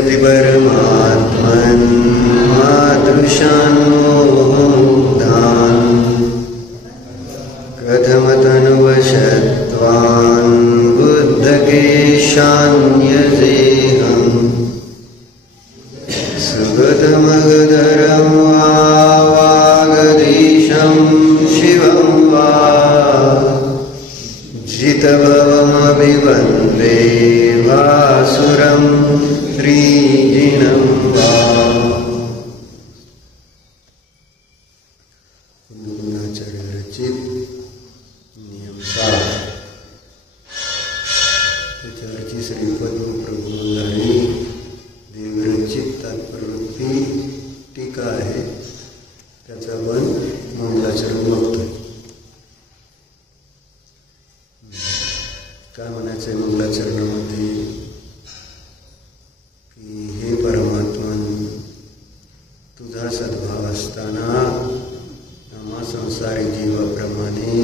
सति परमात्मन् मातृशान्मोदान् कथमतनुवशत्वान् बुद्धकेशान्यजेहम् सुगतमगधरं वा वागधीशं शिवं वा जितभवमभिवन्दे वासुरं त्रिजिनं वा। कुंदकुंदाचार्य रचित नियम 7 त्याच्यावरची श्रीपद व प्रभुंगारी देवरचित तात्पर्यवृत्ती टीका आहे, त्याचा आपण मंगलाचरण बघतोय. काय म्हणायचंय मंगलाचरणामध्ये की हे परमात्मन, तुझा सद्भाव असताना आम्हा संसारी जीवाप्रमाणे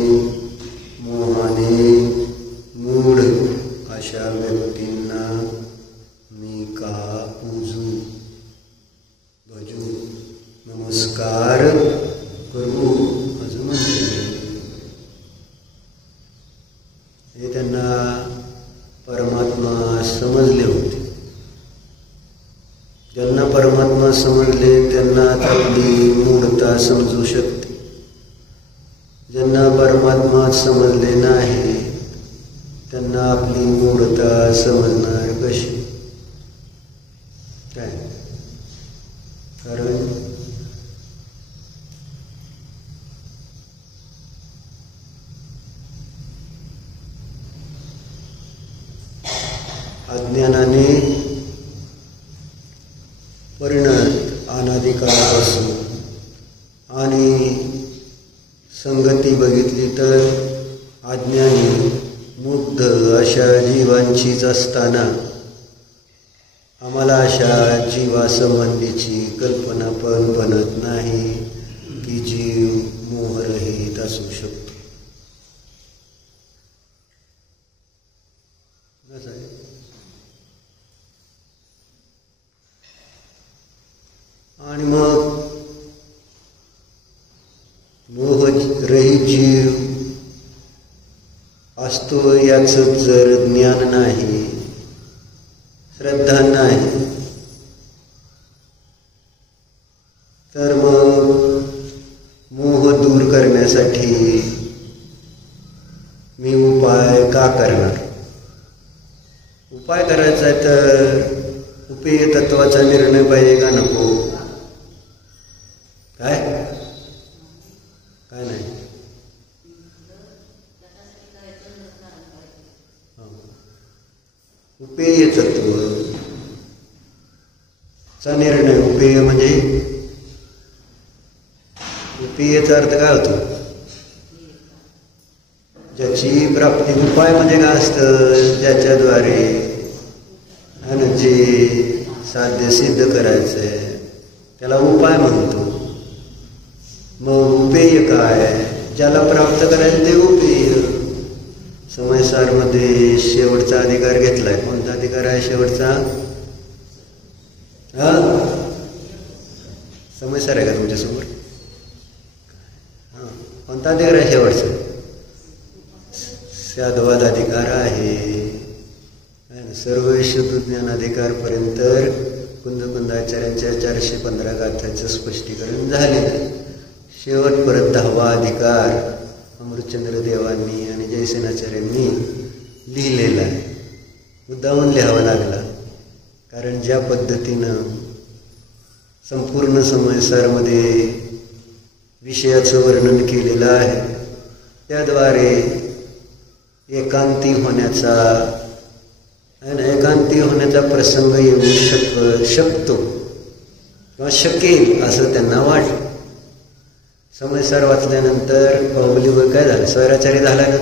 मोहाने मूढ अशा व्यक्तींना मी का पूजू, भजू, नमस्कार करू असं म्हणते. हे त्यांना परमात्मा समजले होते. ज्यांना परमात्मा समजले त्यांना आपली मूढता समजू शकते. ज्यांना परमात्मा समजले नाही त्यांना आपली मूढता समजणार कशी? काय कारण अज्ञानाने परिणत अनादिकाळापासून आणि संगती बघितली तर अज्ञानी मुग्ध अशा जीवांचीच असताना आम्हाला अशा जीवासंबंधीची कल्पना पण बनत नाही की जीव मोहरहित असू शकतो. आणि मग मोहरहित जीव असतो याचं जर ज्ञान नाही, श्रद्धा नाही, तर मग मोह दूर करण्यासाठी मी उपाय का करणार? उपाय करायचा आहे तर उपेय तत्वाचा निर्णय पाहिजे का नको? काय काय नाही, उपेय तत्वचा निर्णय. उपेय म्हणजे उपेयचा अर्थ काय होतो? ज्याची प्राप्ती. उपाय म्हणजे काय असतं? ज्याच्याद्वारे जे साध्य सिद्ध करायचंय त्याला उपाय म्हणतो. मग उपेय काय? ज्याला प्राप्त करायचं ते उपेय. समयसारमध्ये शेवटचा अधिकार घेतलाय. कोणता अधिकार आहे शेवटचा? समयसार आहे का तुमच्यासमोर? कोणता अधिकार आहे शेवटचा? साधवाद अधिकार आहे. सर्व शुद्ध ज्ञान अधिकारपर्यंत कुंदकुंदाचार्यांच्या 415 गाथांचं स्पष्टीकरण झालेलं आहे. शेवट परत 10वा अधिकार अमृतचंद्र देवांनी आणि जयसेनाचार्यांनी लिहिलेला आहे. मुद्दामून लिहावा लागला, कारण ज्या पद्धतीनं संपूर्ण समयसारमध्ये विषयाचं वर्णन केलेलं आहे त्याद्वारे एकांती होण्याचा प्रसंग येऊ शकतो किंवा शकेल असं त्यांना वाटलं. समयसार वाचल्यानंतर बाहुबलीवर काय झालं? स्वैराचारी झाला ना.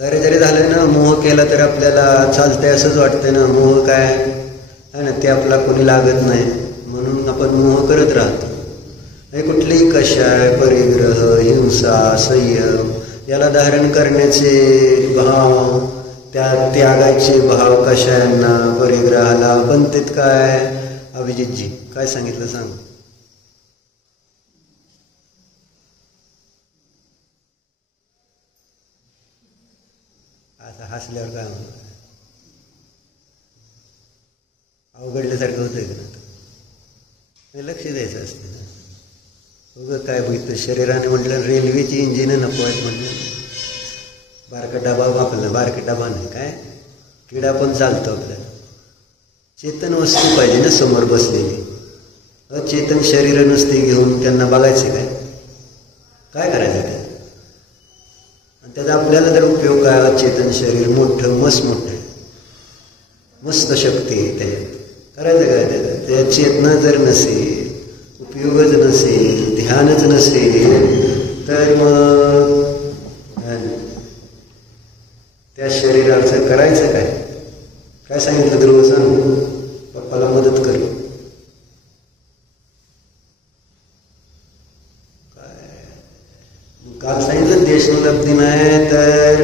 स्वैराचारी झालं ना. मोह केला तर आपल्याला चालतंय असंच वाटतंय ना. मोह काय आहे ना, ते आपला कोणी लागत नाही म्हणून आपण मोह करत राहतो. हे कुठलीही कषाय, परिग्रह, हिंसा, संयम याला धारण करण्याचे भाव त्या त्यागाचे भाव कशायांना परिग्रहाला बनतेत काय? अभिजितजी काय सांगितलं सांग. आता हसल्यावर काय म्हणतो? अवघडल्यासारखं होतंय का ना? लक्ष द्यायचं असते ना. उगं काय बघितलं शरीराने म्हटलं रेल्वेची इंजिनं नको आहेत म्हटलं. बारका डबा वापरला, बारका डबा नाही काय किडा पण चालतो आपल्याला. चेतन वस्तू पाहिजे ना समोर बसलेली. अचेतन शरीर नसते घेऊन त्यांना बघायचे काय करायचं ते? आणि त्याचा आपल्याला जर उपयोग काय? अचेतन शरीर मोठं मस्त मोठं आहे, मस्त शक्ती आहे त्याच्यात. करायचं काय त्याचं? त्या चेतना जर नसेल, उपयोगच नसेल, ध्यानच नसेल तर मग त्या शरीराचं करायचं काय? काय सांगितलं ध्रुव सांग. पप्पाला मदत कर. काल सांगितलं देशलब्धी नाही तर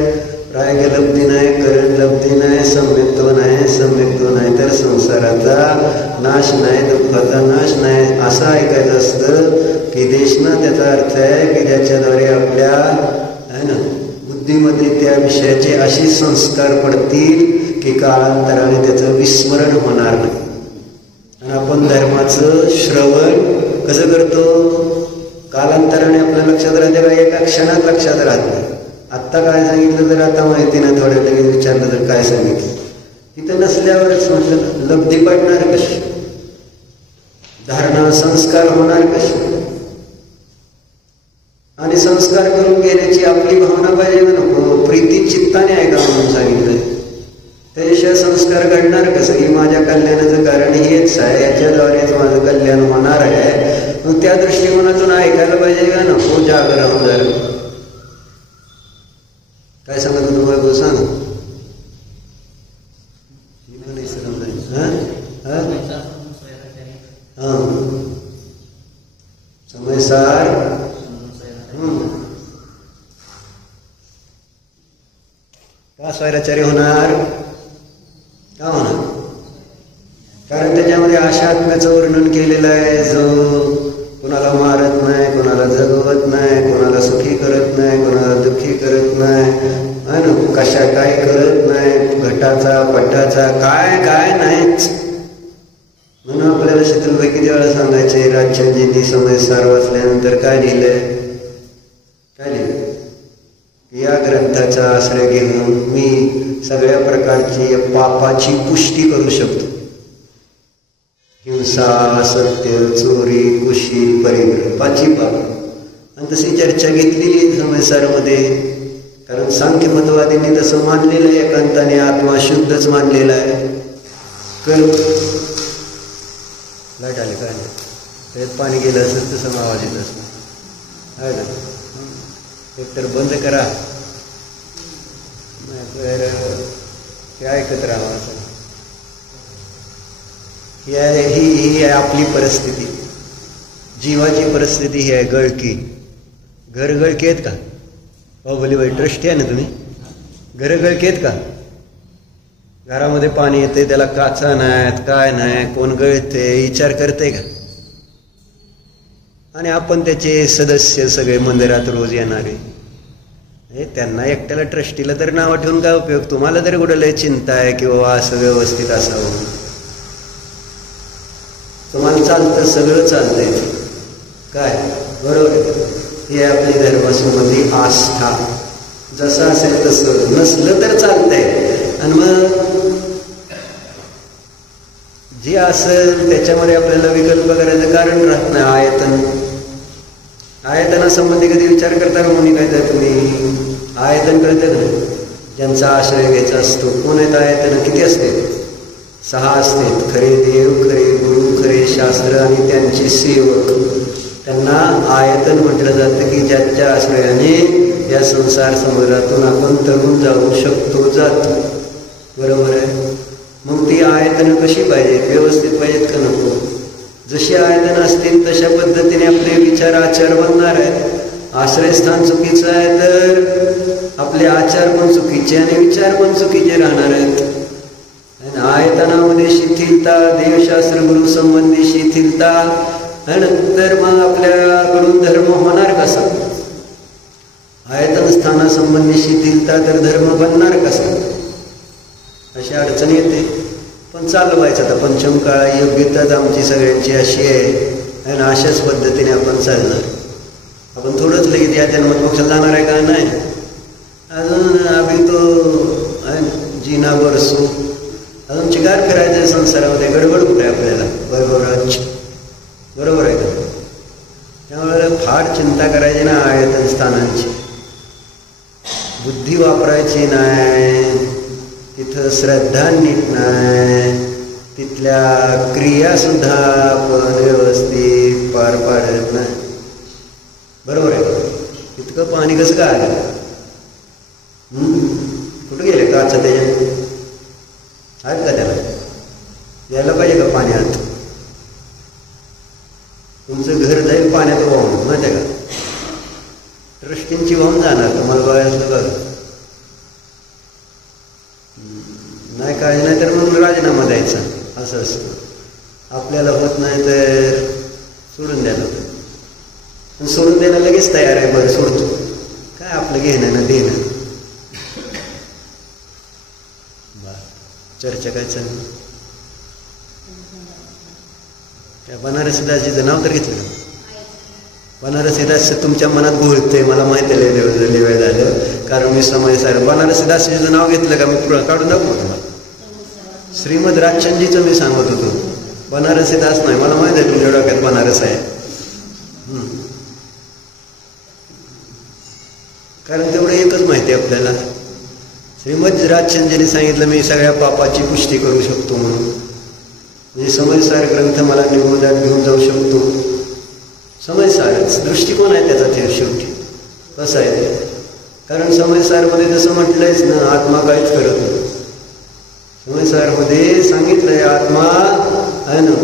प्रायगलब्धी नाही, करण लब्धी नाही, सम्यक्त्व नाही, सम्यक्त्व नाही तर संसाराचा नाश नाही, दुःखाचा नाश नाही. असं ऐकायचं असतं की देशना त्याचा अर्थ आहे की ज्याच्याद्वारे आपल्या आहे ना बुद्धीमध्ये त्या विषयाचे असे संस्कार पडतील की काळांतराने त्याचं विस्मरण होणार नाही. आणि आपण धर्माचं श्रवण कसं करतो? कालांतराने आपल्या लक्षात राहते का? एका क्षणात लक्षात राहत नाही. आत्ता काय सांगितलं तर आता माहिती नाही, थोड्या लगेच विचारलं तर काय सांगितलं. तिथं नसल्यावरच म्हटलं लब्धी पडणार कशी? धारणा संस्कार होणार कशी? आणि संस्कार करून घेण्याची आपली भावना पाहिजे ना नको? प्रीती चित्ताने ऐका म्हणून सांगितलंय. त्याशिवाय संस्कार घडणार कसं? की माझ्या कल्याणाचं कारण हेच आहे, याच्याद्वारेच माझं कल्याण होणार आहे. मग त्या दृष्टिकोनातून ऐकायला पाहिजे का नको? जागरण जर काय सांगत तुम्हाला सांग. समयसार का स्वैराचार्य होणार? का होणार? कारण त्याच्यामध्ये अशा आत्म्याचं वर्णन केलेलं आहे जो कोणाला मारत नाही, कोणाला जगवत नाही, कोणाला सुखी करत नाही, कोणाला दुःखी करत नाही, है ना, कशा काय करत नाही, घटाचा पटाचा काय काय नाहीच. म्हणून आपल्याला शीतलबाई किती वेळा सांगायचे राजचंदजींनी समयसार वाचल्यानंतर काय लिहिलंय? काय लिहिलं? या ग्रंथाचा आश्रय घेऊन मी सगळ्या प्रकारची पापाची पुष्टी करू शकतो. हिंसा, असत्य, चोरी, कुशील, परिग्रह, पाची पाप. आणि तशी चर्चा घेतलेली समयसारमध्ये. कारण सांख्यमतवादींनी तसं मानलेलं आहे, एकांताने आत्मा शुद्धच मानलेला आहे. लाईट आली काय नाही, त्यात पाणी गेलं असेल तसं आवाज येत असं आहे का? एकतर बंद करा, नाहीतर ते ऐकत राहा. असं ही आहे आपली परिस्थिती, जीवाची परिस्थिती ही आहे. गळकी घर गळकी आहेत का? बाहुबली बाई ट्रस्टी आहे ना तुम्ही? घर गळकी आहेत का? घरामध्ये पाणी येते, त्याला काचा नाहीत, काय नाही, कोण गळते विचार करते का? आणि आपण त्याचे सदस्य सगळे मंदिरात रोज येणारे, त्यांना एकट्याला ट्रस्टीला तर नाव ठेवून काय उपयोग? तुम्हाला तरी कुठं लय चिंता आहे किंवा असं व्यवस्थित असावं? तुम्हाला चालतं, सगळं चालतंय काय बरोबर आहे. ही आपली धर्मासंबंधी आस्था. जसं असेल तसं, नसलं तर चालतंय. आणि मग जे असेल त्याच्यामध्ये आपल्याला विकल्प करायचं कारण राहत नाही. आयतनासंबंधी कधी विचार करता का कोणी? काय तर तुम्ही आयतन कळतं ना, ज्यांचा आश्रय घ्यायचा असतो. कोण आहेत आयतन? किती असते? 6 असतात. खरे देव, खरे गुरु, खरे शास्त्र आणि त्यांचे सेवक. त्यांना आयतन म्हटलं जातं की ज्यांच्या आश्रयाने या संसार समुद्रातून आपण तरून जाऊ शकतो, जातो. बरोबर आहे. मग ती आयतनं कशी पाहिजेत? व्यवस्थित पाहिजेत का नको? जशी आयतन असतील तशा पद्धतीने आपले विचार आचार बनणार आहेत. आश्रयस्थान चुकीचं आहे तर आपले आचार पण चुकीचे आणि विचार पण चुकीचे राहणार आहेत. आयतनामध्ये शिथिलता, देवशास्त्र गुरु संबंधी शिथिलता, आणि तर मग आपल्याकडून धर्म होणार कसा? आयतन स्थानासंबंधी शिथिलता तर धर्म बनणार कसा? अशी अडचण येते. पण चालवायचं आता पंचम काळ योग्यताच आमची सगळ्यांची अशी आहे आणि अशाच पद्धतीने आपण चालणार. आपण थोडंच लगेच या जन्मात मोक्षात जाणार आहे का? नाही. अजून आम्ही तो जीना बरसू अजून चिकार करायचं संसारामध्ये. गडबड कुठे आपल्याला? वैभवराज बरोबर आहे का? त्यामुळे फार चिंता करायची ना आयतन स्थानांची. बुद्धी वापरायची नाही, तिथं श्रद्धा नीट नाही, तिथल्या क्रियासुद्धा आपण व्यवस्थित पार पाडत नाही. बरोबर आहे. इतकं पाणी कसं काय आलं? कुठं गेले काच त्याच्या आहेत का? त्याला यायला पाहिजे का पाण्यात? तुमचं घर जाईल पाण्यात वाहून, माहिती आहे का? ट्रस्टींची वाहून जाणार. तुम्हाला बघायचं बघ. नाही काळजी नाही तर मग राजीनामा द्यायचा. असं असतं. आपल्याला होत नाही तर सोडून द्यायला. पण सोडून द्यायला लगेच तयार आहे. बरं सोडतो काय आपलं घेणं ना देणं. चर्चा काय चालली? त्या बनारसीदासजीचं नाव तर घेतलं का? बनारसीदासचं तुमच्या मनात घोळतंय मला माहिती आहे. वेळ झालं कारण मी समयसार. बनारसीदासजीचं नाव घेतलं का? मी काढून दाखवतो तुम्हाला. श्रीमद राजचंदजीचं मी सांगत होतो. बनारसीदास नाही. मला माहिती आहे तुमच्या डोक्यात बनारस आहे. कारण तेवढं एकच माहिती आहे आपल्याला. श्रीमद राजचंदजीने सांगितलं मी सगळ्या पापाची पुष्टी करू शकतो म्हणून. म्हणजे समयसार ग्रंथ मला निगोदात घेऊन जाऊ शकतो. समयसारच दृष्टिकोन आहे त्याचा. ते शेवटी कसं आहे ते? कारण समयसारमध्ये जसं म्हटलंयच ना, आत्मा काहीच करत नाही. समयसारमध्ये सांगितलंय आत्मा आहे ना,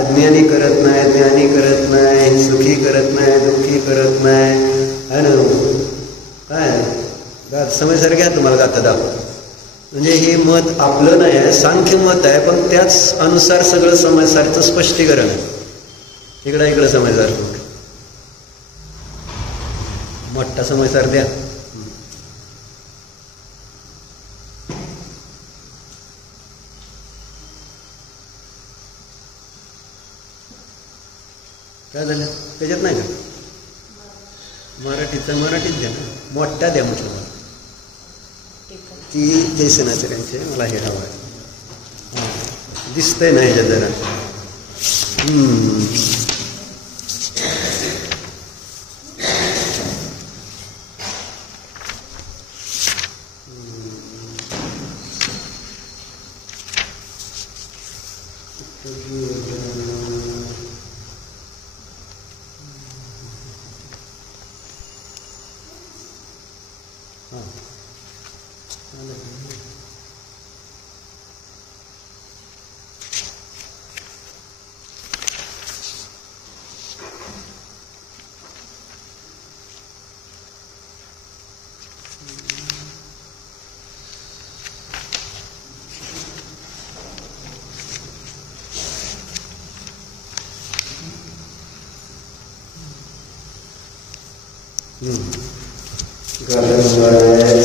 अज्ञानी करत नाही, ज्ञानी करत नाही, सुखी करत नाही, दुःखी करत नाही, आहे ना. काय समयसार घ्या तुम्हाला गाथा दाखव. म्हणजे हे मत आपलं नाही आहे, सांख्य मत आहे. पण त्याच अनुसार सगळं समयसारचं स्पष्टीकरण आहे. इकडं समयसार मोठा समयसार द्या. काय झालं त्याच्यात नाही का? मराठीत द्या ना. मोठा द्या म्हटलं मला. ती जयसेनाचार्यांचे मला हे हवं आहे. हां दिसतंय ना ह्याच्यात जरा.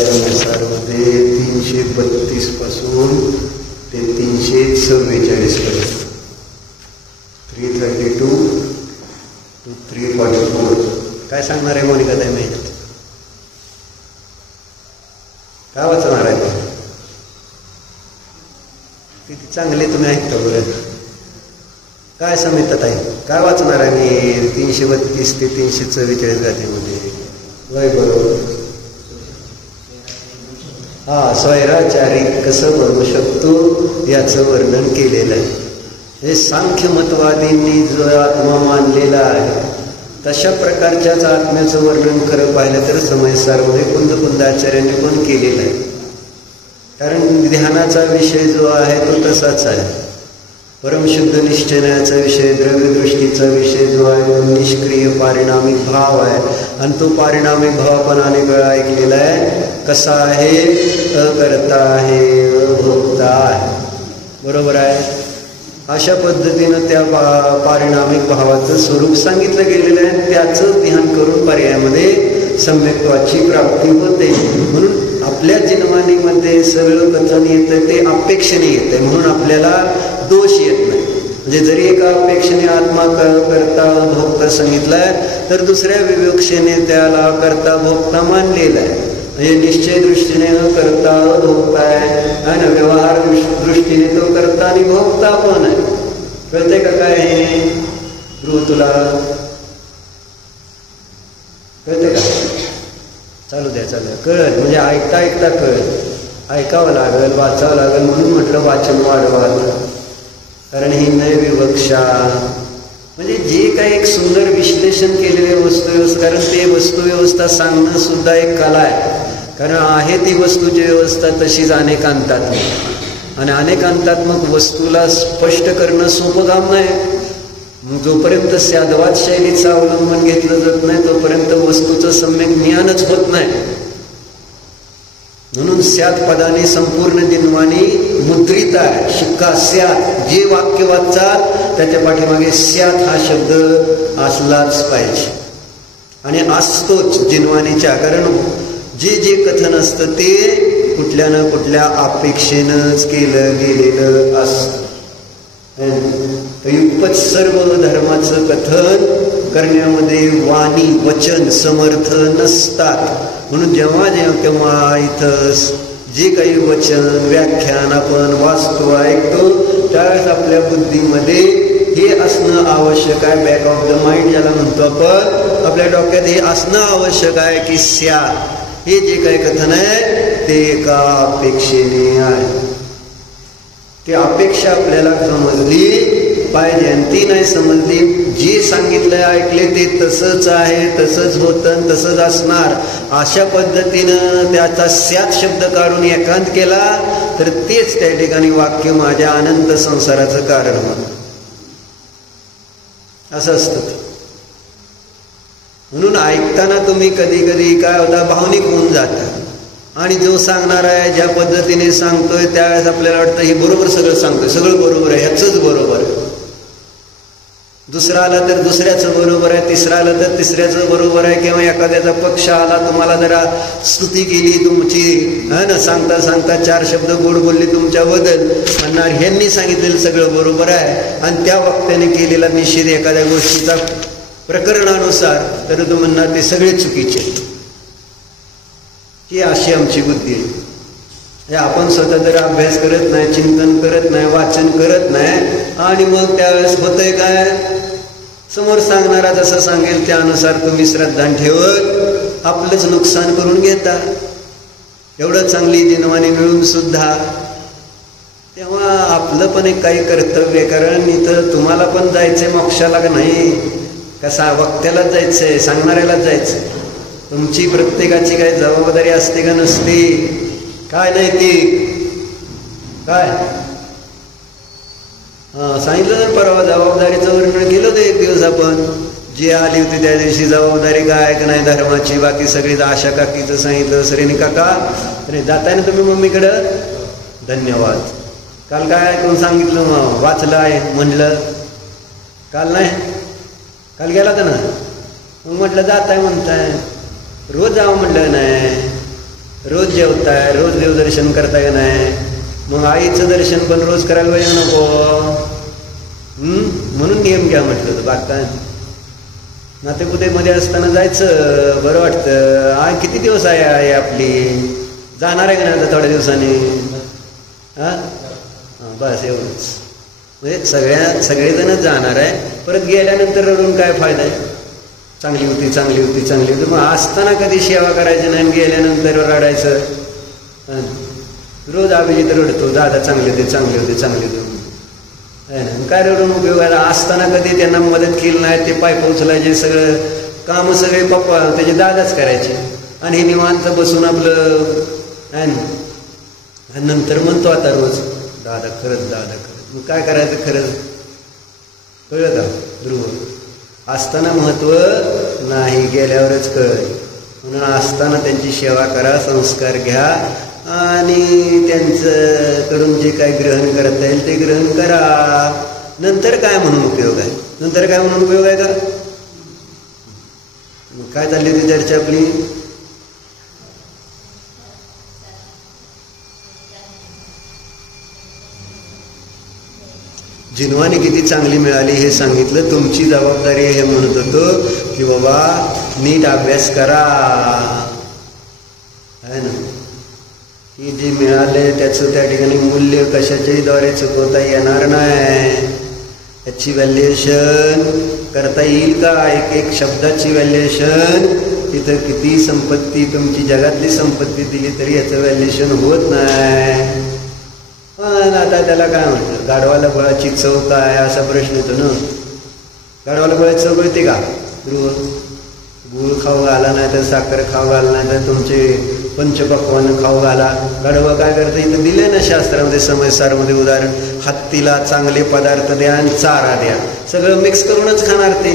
संसारमध्ये 332 पासून ते 344 पर्यंत 332 to 344 काय सांगणार आहे मोनिका ताई? मी काय वाचणार आहे? किती चांगले तुम्ही ऐकता बरं. काय समितात आहे? काय वाचणार आहे मी? 332 ते 344 गाथेमध्ये. वय बरोबर. हा स्वैराचारी कसं बनवू शकतो याचं वर्णन केलेलं आहे. हे सांख्य मतवादींनी जो आत्मा मानलेला आहे तशा प्रकारच्याच आत्म्याचं वर्णन खरं पाहिलं तर समयसारमध्ये कुंदाचार्यांनी पण केलेलं आहे. कारण ध्यानाचा विषय जो आहे तो तसाच आहे. परमशुद्ध निश्चयाचा विषय, द्रव्यदृष्टीचा विषय जो आहे तो निष्क्रिय पारिणामिक भाव आहे. आणि तो पारिणामिक भाव आपण अनेक वेळा ऐकलेला आहे. कसा आहे? अकर्ता आहे, अभोक्ता आहे. बरोबर आहे. अशा पद्धतीनं त्या पारिणामिक भावाचं स्वरूप सांगितलं गेलेलं आहे. त्याचं ध्यान करून पर्यायामध्ये सम्यक्त्वाची प्राप्ती होते. म्हणून आपल्या जिनवाणीमध्ये सगळं कथन येतं ते अपेक्षेने येते, म्हणून आपल्याला दोष येत नाही. म्हणजे जरी एका अपेक्षेने आत्मा करता भोक्ता सांगितलाय तर दुसऱ्या विवक्षेने त्याला करता भोक्ता मानलेला आहे. म्हणजे निश्चय दृष्टीने करता भोक्ता आहे आणि व्यवहार दृष्टीने तो करता आणि भोक्ता पण आहे. कळते का काय हे ध्रुव तुला? कळते का? चालू द्या कळत. म्हणजे ऐकता ऐकता कळत. ऐकावं लागेल, वाचावं लागेल. म्हणून म्हटलं वाचन वाढवावं. कारण ही न विवक्षा म्हणजे जे काही एक सुंदर विश्लेषण केलेले वस्तुव्यवस्था, कारण ते वस्तुव्यवस्था सांगणं सुद्धा एक कला आहे. कारण आहे ती वस्तूची व्यवस्था तशीच अनेकांतात्मक, आणि अनेकांतात्मक वस्तूला स्पष्ट करणं सोपं काम नाही. जोपर्यंत साधवाद शैलीचं अवलंबन घेतलं जात नाही तोपर्यंत वस्तूचं सम्यक ज्ञानच होत नाही. म्हणून स्यात पदाने संपूर्ण दिनवाणी मुद्रित आहे. शिक्का स्यात, जे वाक्य वाचाल त्याच्या पाठीमागे स्यात हा शब्द असलाच पाहिजे. आणि असतोच जिनवाणीच्या. कारण जे जे कथन असतं ते कुठल्या ना कुठल्या अपेक्षेनंच केलं गेलेलं असतं. युगपत सर्व धर्माचं कथन करण्यामध्ये वाणी वचन समर्थ नसतात. म्हणून जेव्हा केव्हा इथं जे काही वचन व्याख्यान आपण वाचतो ऐकतो त्यावेळेस आपल्या बुद्धीमध्ये हे असणं आवश्यक आहे. बॅक ऑफ द माइंड ज्याला म्हणतो आपण, आपल्या डोक्यात हे असणं आवश्यक आहे की हे जे काही कथन आहे ते एका अपेक्षेने आहे. ती अपेक्षा आपल्याला समजली पाहिजे. आणि ती नाही समजली, जे सांगितलंय ऐकले ते तसंच आहे, तसंच होतं, तसंच असणार, अशा पद्धतीनं त्याचा स्यात शब्द काढून एकांत केला तर तेच त्या ठिकाणी वाक्य माझ्या अनंत संसाराचं कारण होतं. असं असतं. म्हणून ऐकताना तुम्ही कधी कधी काय होता, भावनिक होऊन जाता. आणि जो सांगणार आहे ज्या पद्धतीने सांगतोय त्यावेळेस आपल्याला वाटतं हे बरोबर सगळं सांगतोय, सगळं बरोबर आहे, ह्याचंच बरोबर आहे. दुसरा आला तर दुसऱ्याचं बरोबर आहे, तिसरा आला तर तिसऱ्याचं बरोबर आहे. किंवा एखाद्याचा पक्ष आला, तुम्हाला जरा स्तुती केली तुमची, है ना, सांगता सांगता चार शब्द गोड बोलले तुमच्याबद्दल, म्हणणार ह्यांनी सांगितलेलं सगळं बरोबर आहे. आणि त्या वक्त्याने केलेला निषेध एखाद्या गोष्टीचा प्रकरणानुसार तर तो म्हणणार ते सगळे चुकीचे. ही अशी आमची बुद्धी आहे. आपण स्वतः जर अभ्यास करत नाही, चिंतन करत नाही, वाचन करत नाही, आणि मग त्यावेळेस होतंय काय, समोर सांगणारा जसं सांगेल त्यानुसार तुम्ही श्रद्धा ठेवत आपलंच नुकसान करून घेता. एवढं चांगली जिनवाणी मिळून सुद्धा तेव्हा आपलं पण एक काही कर्तव्य. कारण इथं तुम्हाला पण जायचंय मोक्षाला का नाही, कसा वक्त्यालाच जायचंय, सांगणाऱ्यालाच जायचंय. तुमची प्रत्येकाची काही जबाबदारी असते का नसते? काय नाही ती काय सांगितलं तर परवा जबाबदारीचं वर्णन केलं होतं एक दिवस आपण. जी आली होती त्या दिवशी जबाबदारी काय का नाही धर्माची, बाकी सगळी आशा काकीचं सांगितलं. सरेनी काका अरे जाताय ना तुम्ही मम्मीकडं, धन्यवाद. काल काय ऐकून सांगितलं, मग वाचलं आहे म्हणलं, काल नाही, काल गेला होता ना. मग म्हटलं जाताय म्हणताय, रोज जावं म्हटलं नाही, रोज जेवताय, रोज देवदर्शन करताय का नाही, मग आईचं दर्शन पण रोज करायला पाहिजे नको. म्हणून नियम घ्या म्हटलं. बागता नातेपुतेमध्ये असताना जायचं, बरं वाटतं. आई किती दिवस आहे आपली, जाणार आहे का नाही आता थोड्या दिवसांनी? हां बस एवढंच. म्हणजे सगळेजणच जाणार आहे. परत गेल्यानंतर रडून काय फायदा आहे? चांगली होती चांगली होती चांगली होती. मग असताना कधी सेवा करायची नाही, गेल्यानंतर रडायचं. रोज अभिजित रडतो, दादा चांगले होते चांगले होते चांगले होते. काय रडून उपयोग आहे? असताना कधी त्यांना मदत केली नाही, ते पाय पोचलायचे, सगळं काम सगळे पप्पा त्याचे दादाच करायचे. आणि हे निवांत बसून आपलं आहे ना. नंतर म्हणतो आता रोज दादा खरंच दादा खरंच. मग काय करायचं खरं कळलं का ध्रुव? असताना महत्व नाही, गेल्यावरच कळेल. म्हणून असताना त्यांची सेवा करा, संस्कार घ्या आणि त्यांचं कडून जे काय ग्रहण करता येईल ते ग्रहण करा. नंतर काय म्हणून उपयोग आहे? नंतर काय म्हणून उपयोग आहे का? मग काय चालली होती चर्चा आपली? जिनवानी किती चांगली मिळाली हे सांगितलं. तुमची जबाबदारी आहे हे म्हणत होतो की बाबा नीट अभ्यास करा, आहे ना. की जे मिळाले त्याचं त्या ठिकाणी मूल्य कशाच्याही द्वारे चुकवता येणार नाही. याची व्हॅल्युएशन करता येईल का? एक एक शब्दाची व्हॅल्युएशन, तिथं किती संपत्ती तुमची जगातली संपत्ती दिली तरी याचं व्हॅल्युएशन होत नाही. पण आता त्याला काय म्हणतं, गाढवाला बळाची चव काय असा प्रश्न येतो ना. गाढवाला बळाची चव कळते का? गुळ खाऊ घाला, नाही तर साखर खाऊ घाला, नाही तर तुमचे पंचपक्वान खाऊ घाला. गाढवं काय करतं? इथं दिले ना शास्त्रामध्ये, समयसारमध्ये उदाहरण, हत्तीला चांगले पदार्थ द्या आणि चारा द्या, सगळं मिक्स करूनच खाणार ते.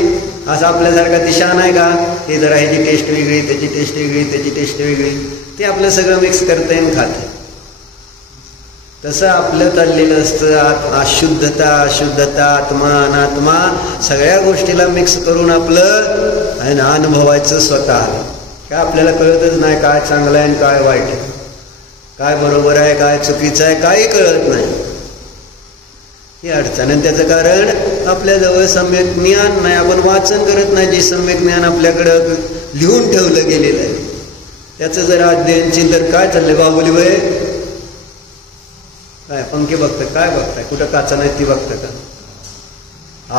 असं आपल्यासारखा दिशा नाही का, हे जरा ह्याची टेस्ट वेगळी, त्याची टेस्ट वेगळी, त्याची टेस्ट वेगळी, ते आपलं सगळं मिक्स करता येईल खातं. तसं आपलं चाललेलं असतं. अशुद्धता अशुद्धता, आत्मा अनात्मा, सगळ्या गोष्टीला मिक्स करून आपलं आहे ना अनुभवायचं स्वतः. काय आपल्याला कळतच नाही काय चांगलं आहे आणि काय वाईट आहे, काय बरोबर आहे काय चुकीचं आहे, काही कळत नाही. ही अडचण. आणि त्याचं कारण आपल्याजवळ सम्यक ज्ञान नाही. आपण वाचन करत नाही. जे सम्यक ज्ञान आपल्याकडं लिहून ठेवलं गेलेलं आहे त्याचं जर अध्ययन चिंतन. काय चाललंय बाहुबली वय? काय पंखे बघतं, काय बघताय? कुठं काचा नाही ती बघतं का?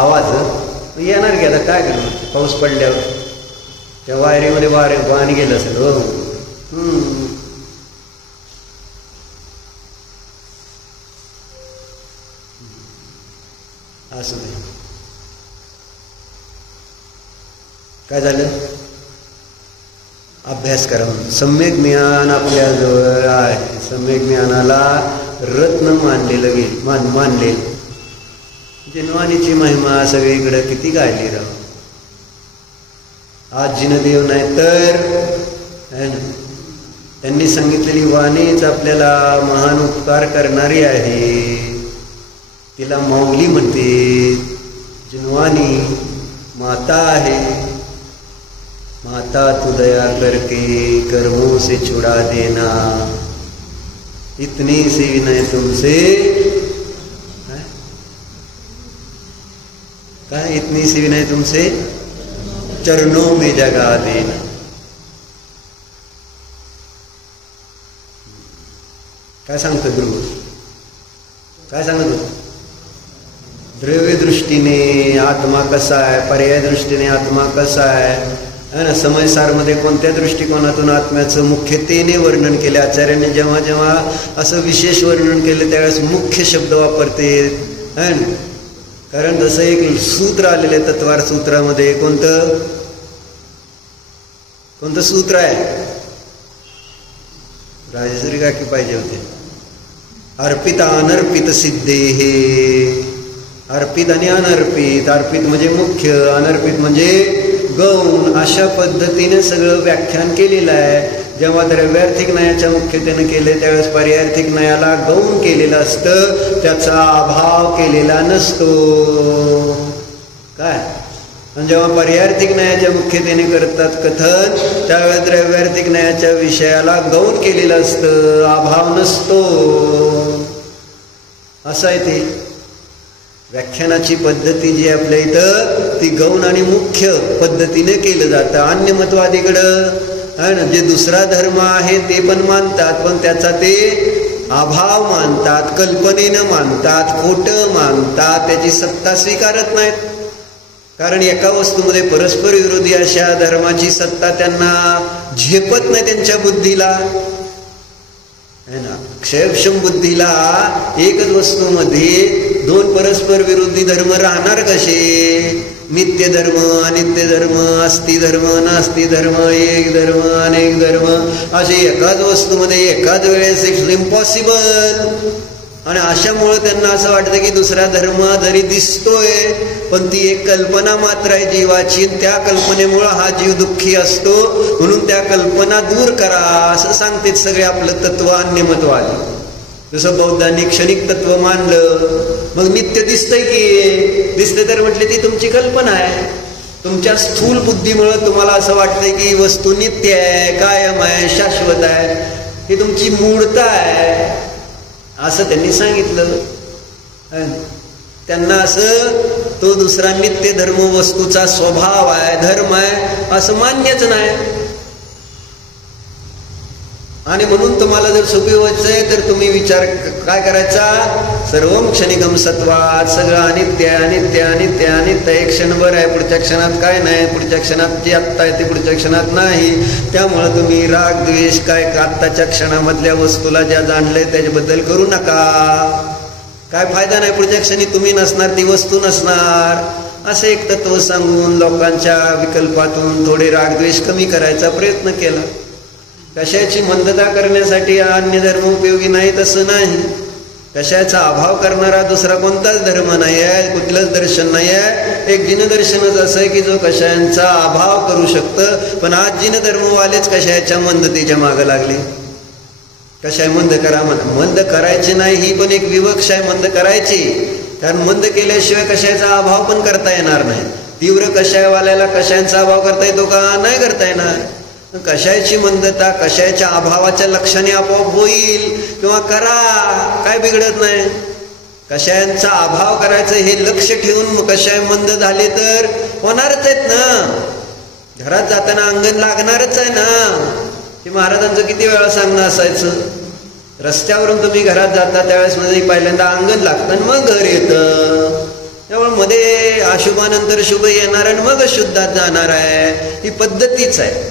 आवाज येणार की आता काय करणार? पाऊस पडल्यावर त्या वायरीमध्ये वाणी गेलं असेल. हो असं नाही. काय झालं? अभ्यास करा. सम्यक ज्ञान आपल्याजवळ आहे. सम्यक ज्ञानाला रत्न मानलेलं. जिनवानीची महिमा सगळीकडे किती गायली राव. आज जिनदेव नाही तर त्यांनी सांगितलेली वाणीच आपल्याला महान उपकार करणारी आहे. तिला माऊली म्हणते. जिनवानी माता आहे. माता तू दया करके कर्मों से छुड़ा देना, इतनी सी विनय तुमसे. काय? इतनी सी विनय तुमसे चरणों में जगा देना. काय सांगतो गुरु? काय सांगतो? द्रव्य दृष्टीने आत्मा कसा आहे, पर्याय दृष्टीने आत्मा कसा आहे ना. समयसारमध्ये कोणत्या दृष्टिकोनातून आत्म्याचं मुख्यतेने वर्णन केले आचार्यांनी. जेव्हा जेव्हा असं विशेष वर्णन केलं त्यावेळेस मुख्य शब्द वापरते है ना. कारण जसं एक सूत्र आलेलं आहे तत्वार सूत्रामध्ये. कोणतं सूत्र आहे? राजेश्वरी काकी पाहिजे होते. अर्पित अनर्पित सिद्धे हे. अर्पित आणि अनर्पित. अर्पित म्हणजे मुख्य, अनर्पित म्हणजे गौण. अशा पद्धतीने सगळं व्याख्यान केलेलं आहे. जेव्हा द्रव्यार्थिक न्यायाच्या मुख्यतेने केले त्यावेळेस पर्यायार्थिक न्यायाला गौण केलेलं असतं, त्याचा अभाव केलेला नसतो. काय? आणि जेव्हा पर्यायार्थिक न्यायाच्या मुख्यतेने करतात कथन त्यावेळेस द्रव्यार्थिक न्यायाच्या विषयाला गौण केलेलं असतं, अभाव नसतो. असं आहे ते. व्याख्यानाची पद्धती जी आपल्या इथं ती गौण आणि मुख्य पद्धतीने केलं जातं. अन्यमतवादीकडं आहे ना, जे दुसरा धर्म आहे ते पण मानतात, पण त्याचा ते अभाव मानतात, कल्पनेनं मानतात, खोटं मानतात, त्याची सत्ता स्वीकारत नाहीत. कारण एका वस्तूमध्ये परस्पर विरोधी अशा धर्माची सत्ता त्यांना झेपत नाही त्यांच्या बुद्धीला है ना. क्षयक्षम बुद्धीला एकच वस्तूमध्ये दोन परस्पर विरोधी धर्म राहणार कसे? नित्य धर्म, अनित्य धर्म, अस्ति धर्म, नास्ति धर्म, एक धर्म, अनेक धर्म, असे एकाच वस्तूमध्ये एकाच वेळेस इट्स इम्पॉसिबल. आणि अशामुळे त्यांना असं वाटतं की दुसरा धर्म जरी दिसतोय पण ती एक कल्पना मात्र आहे जीवाची, त्या कल्पनेमुळे हा जीव दुःखी असतो, म्हणून त्या कल्पना दूर करा असं सांगते सगळे आपलं तत्व अन्यमतवादी. जसं बौद्धांनी क्षणिक तत्व मानलं, मग नित्य दिसतंय की दिसते तर म्हटले ती तुमची कल्पना आहे. तुमच्या स्थूल बुद्धीमुळे तुम्हाला असं वाटतंय की वस्तू नित्य आहे, कायम आहे, शाश्वत आहे, ही तुमची मूढता आहे असं त्यांनी सांगितलं. त्यांना असं तो दुसरा नित्य धर्म वस्तूचा स्वभाव आहे, धर्म आहे असं मान्यच नाही. आणि म्हणून तुम्हाला जर सुखी व्हायचंय तर तुम्ही विचार काय करायचा, सर्वम क्षणिकम सत्वात, सगळं अनित्य अनित्य अनित्य अनित्य, एक क्षणभर आहे, पुढच्या क्षणात काय नाही, पुढच्या क्षणात जी आत्ता आहे ती पुढच्या क्षणात नाही. त्यामुळे तुम्ही राग द्वेष काय आत्ताच्या क्षणामधल्या वस्तूला ज्या जाणलंय त्याच्याबद्दल करू नका. काय फायदा नाही, पुढच्या क्षणी तुम्ही नसणार, ती वस्तू नसणार. असं एक तत्व सांगून लोकांच्या विकल्पातून थोडे रागद्वेष कमी करायचा प्रयत्न केला. कशाची मंदता करण्यासाठी अन्य धर्म उपयोगी नाही तसं नाही. कशाचा अभाव करणारा दुसरा कोणताच धर्म नाही आहे, कुठलंच दर्शन नाही आहे. एक जिनदर्शनच असं आहे की जो कशायांचा अभाव करू शकतं. पण आज जिनधर्मवालेच कशाच्या मंदतेच्या मागं लागले. कशाय मंद करा म्हणा, मंद करायची नाही ही पण एक विवक्षा आहे, मंद करायची. कारण मंद केल्याशिवाय कशाचा अभाव पण करता येणार नाही. तीव्र कशायवाल्याला कशांचा अभाव करता येतो का, नाही करता येणार. कशाची मंदता कशाच्या अभावाच्या लक्षणे आपोआप होईल किंवा करा, काय बिघडत नाही. कशायांचा अभाव करायचं हे लक्ष ठेवून कशाय मंद झाले तर होणारच आहेत ना. घरात जाताना अंगण लागणारच आहे ना. हे महाराजांचं किती वेळा सांगणं असायचं. रस्त्यावरून तुम्ही घरात जाता त्यावेळेस मध्ये पहिल्यांदा अंगण लागतं आणि मग घर येतं. त्यामुळे मध्ये अशुभानंतर शुभ येणार आणि मग शुद्धात जाणार आहे, ही पद्धतीच आहे.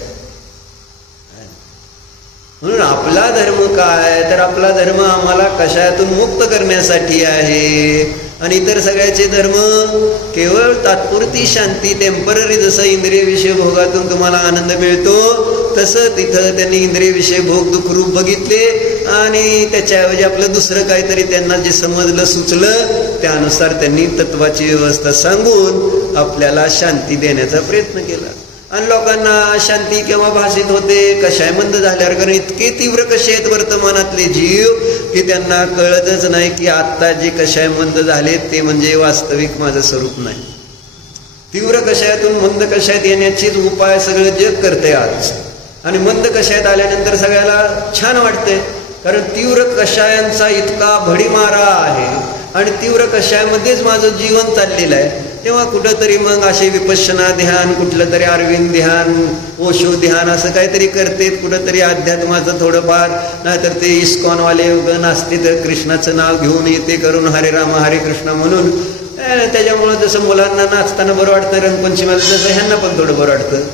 म्हणून आपला धर्म काय तर आपला धर्म आम्हाला कशातून मुक्त करण्यासाठी आहे. आणि इतर सगळ्याचे धर्म केवळ तात्पुरती शांती, टेम्पररी. जसं इंद्रिय विषय भोगातून तुम्हाला आनंद मिळतो तसं तिथं त्यांनी इंद्रिय विषय भोग दुःखरूप बघितले आणि त्याच्याऐवजी आपलं दुसरं काहीतरी त्यांना जे समजलं सुचलं त्यानुसार त्यांनी तत्वाची व्यवस्था सांगून आपल्याला शांती देण्याचा प्रयत्न केला. आणि लोकांना शांती केव्हा भासित होते, कशाय मंद झाल्यावर. कारण इतके तीव्र कसे आहेत वर्तमानातले जीव की त्यांना कळतच नाही की आत्ता जे कशाय मंद झालेत ते म्हणजे वास्तविक माझं स्वरूप नाही. तीव्र कशायातून मंद कशायत येण्याचीच उपाय सगळं जग करते आज. आणि मंद कशायत आल्यानंतर सगळ्याला छान वाटते. कारण तीव्र कषायांचा इतका भडीमारा आहे आणि तीव्र कषायामध्येच माझं जीवन चाललेलं आहे. तेव्हा कुठंतरी मग असे विपश्यना ध्यान, कुठलं तरी अरविंद ध्यान, ओशो ध्यान असं काहीतरी करतेत. कुठंतरी अध्यात्माचं थोडंफार, नाहीतर ते इस्कॉनवाले उगन असते तर कृष्णाचं नाव घेऊन येते करून हरे राम हरे कृष्ण म्हणून. त्याच्यामुळं जसं मुलांना नाचताना बरं वाटतं रंगपंचमीला तसं ह्यांना पण थोडं बरं वाटतं.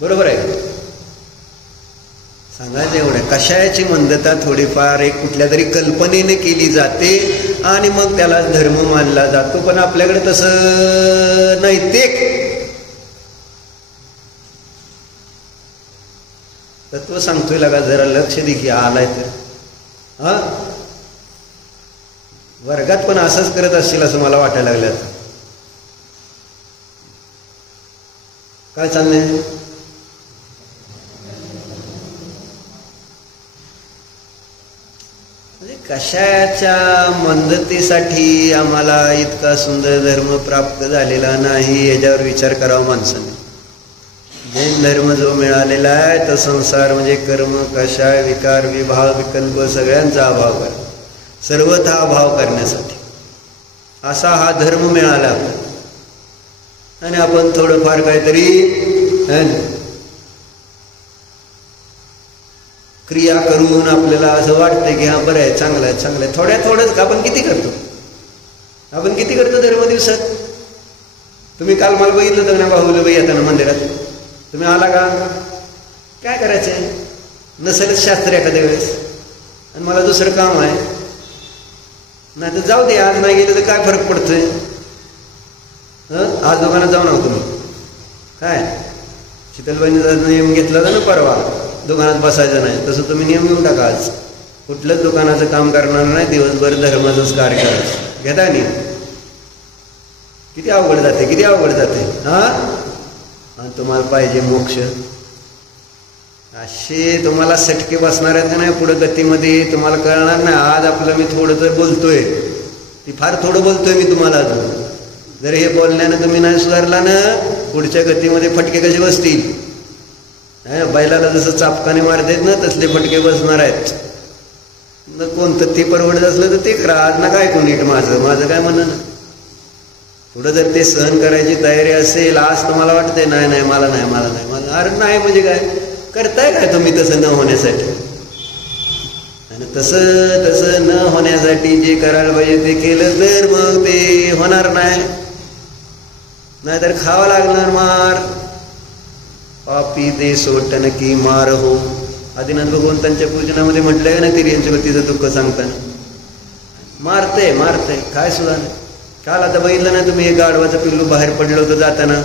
बरोबर आहे. सांगायचं एवढं, कशाची मंदता थोडीफार एक कुठल्या तरी कल्पनेने केली जाते आणि मग त्याला धर्म मानला जातो. पण आपल्याकडे तसं नैतिक तत्व सांगतोय लगा, जरा लक्ष दे की आलाय तर. हा वर्गात पण असंच करत असतील असं मला वाटायला लागलं. काय चाललंय, कशाच्या मंदतेसाठी आम्हाला इतका सुंदर धर्म प्राप्त झालेला नाही याच्यावर विचार करावा माणसाने. जैन धर्म जो मिळालेला आहे तो संसार म्हणजे कर्म, कषाय, विकार, विभाग, विकल्प सगळ्यांचा अभाव आहे. सर्वथा अभाव करण्यासाठी असा हा धर्म मिळाला. आणि आपण थोडंफार काहीतरी क्रिया करून आपल्याला असं वाटतंय की हा बरं आहे, चांगलं आहे, चांगलं आहे. थोडंच आपण किती करतो, आपण किती करतो धर्म दिवसात. तुम्ही काल मला बघितलं तर ना बाहुलबाई येताना मंदिरात, तुम्ही आला का, काय करायचंय, नसेलच शास्त्र एखाद्या वेळेस आणि मला दुसरं काम आहे, नाही तर जाऊ दे, आज नाही गेलं तर काय फरक पडतोय. आज दुकानात जाऊ नका तुम्ही. काय शीतलबाईने नियम घेतला ना परवा, दुकानात बसायचं नाही, तसं तुम्ही नियम घेऊन टाका आज. कुठलंच दुकानाचं काम करणार नाही, दिवसभर धर्माचंच कार्य करायचं. घेता नाही? किती अवघड जाते, किती अवघड जाते. आणि तुम्हाला पाहिजे मोक्ष. असे तुम्हाला सटके बसणार आहेत का नाही पुढं गतीमध्ये, तुम्हाला कळणार नाही. आज आपलं मी थोडं तर बोलतोय, ती फार थोडं बोलतोय मी तुम्हाला अजून. जर हे बोलण्यानं तुम्ही नाही सुधारला ना, पुढच्या गतीमध्ये फटके कसे बसतील. बैलाला जसं चापकाने मारतात ना, तसले फटके बसणार आहेत. कोणतं ते परवडत असलं तर ते करा. आज ना काय कोणी माझं काय म्हणणं. पुढं जर ते सहन करायची तयारी असेल, आज तुम्हाला वाटतंय नाही नाही मला नाही मला नाही मला, अरे नाही म्हणजे काय करताय काय तुम्ही तसं न होण्यासाठी. आणि तसं न होण्यासाठी जे करायला पाहिजे ते केलं तर मग ते होणार नाही. नाहीतर खावं लागणार मार. पापी दे सोटन की मार हो. आदिनाथ भगवंतांच्या पूजनामध्ये म्हटलंय ना, तिर्यांच्या गतीचं दुःख सांगताना. मारते काय सुद्धा नाही. काल आता बघितलं ना तुम्ही, एक गाढवाचं पिल्लू बाहेर पडलं होतं जाताना,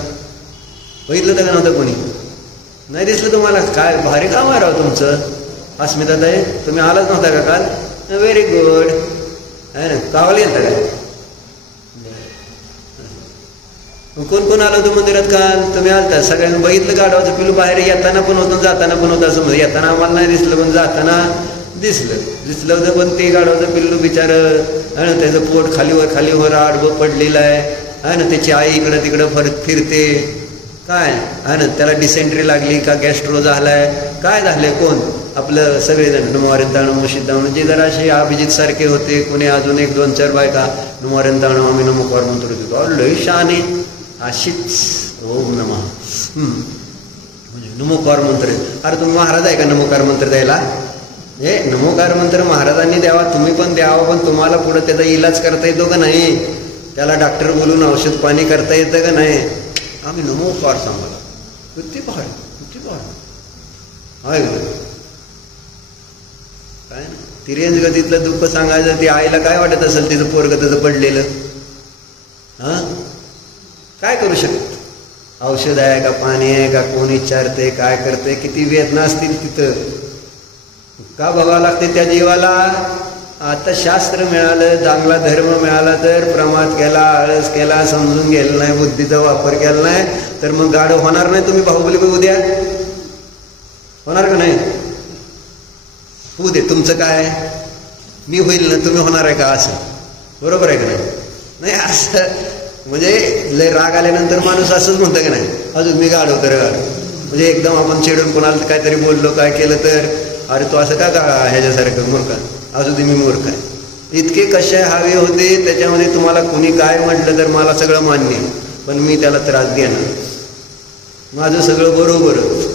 बघितलं तर का नव्हतं कोणी? नाही दिसलं तुम्हाला? काय भारी काम आहे राव तुमचं. अस्मिताताई तुम्ही आलाच नव्हता का काल? व्हेरी गुड आहे ना. कावाला येतं काय? कोण कोण आलं होतं मंदिरात काल? तुम्ही आलता सगळ्यांनी बघितलं. गाढवाचं पिल्लू बाहेर येताना पण होतं, जाताना पण होतं. असं येताना आम्हाला नाही दिसलं, पण जाताना दिसलं होतं. पण ते गाढवाचं पिल्लू बिचार आहे ना, त्याचं पोट खालीवर आडवं पडलेलं आहे ना. त्याची आई इकडं तिकडं फिरते. काय आहे ना, त्याला डिसेंट्री लागली का गॅस्ट्रो झालाय काय झालंय? कोण आपलं सगळेजण नमोवारंताणं सिद्धावणं जे जरा असे अभिजित सारखे होते, कोणी अजून 1-2-4 बायका नमोवारंताणं आम्ही नमोकार मंत्र देतो. लय शहाणे अशीच ओम नमः म्हणजे नमोकार मंत्र. अरे तुम्ही महाराज आहे का नमोकार मंत्र द्यायला? हे नमोकार मंत्र महाराजांनी द्यावा, तुम्ही पण द्यावा, पण तुम्हाला पुढे त्याचा इलाज करता येतो का नाही? त्याला डॉक्टर बोलून औषध पाणी करता येतं का नाही? आम्ही नमोकार सांगायला किती भारी आहे काय ना. तिर्यंज गतीतलं दुःख सांगायचं, ती आईला काय वाटत असेल तिचं पोरगं त्याचं पडलेलं. काय करू शकत? औषध आहे का, पाणी आहे का, कोण विचारते काय करते, किती वेदना असतील तिथं. का बघावं लागते त्या जीवाला? आता शास्त्र मिळालं, चांगला धर्म मिळाला तर प्रमाद केला, आळस केला, समजून गेलं नाही, बुद्धीचा वापर केला नाही तर मग गाढव होणार नाही. तुम्ही बाहुबली बघू द्या, होणार का नाही? होऊ दे. तुमचं काय, मी होईल ना, तुम्ही होणार आहे का? असं बरोबर आहे का नाही? नाही असं म्हणजे लय राग आल्यानंतर माणूस असंच म्हणतं का नाही, अजून मी गाढव तर म्हणजे एकदम आपण चिडून कोणाला काहीतरी बोललो काय केलं तर, अरे तू असं का ह्याच्यासारखं मूर्ख, अजून मी मूर्ख आहे. इतके कशा हवे होते त्याच्यामध्ये. तुम्हाला कोणी काय म्हटलं तर मला सगळं मान्य, पण मी त्याला त्रास देणार, माझं सगळं बरोबरच.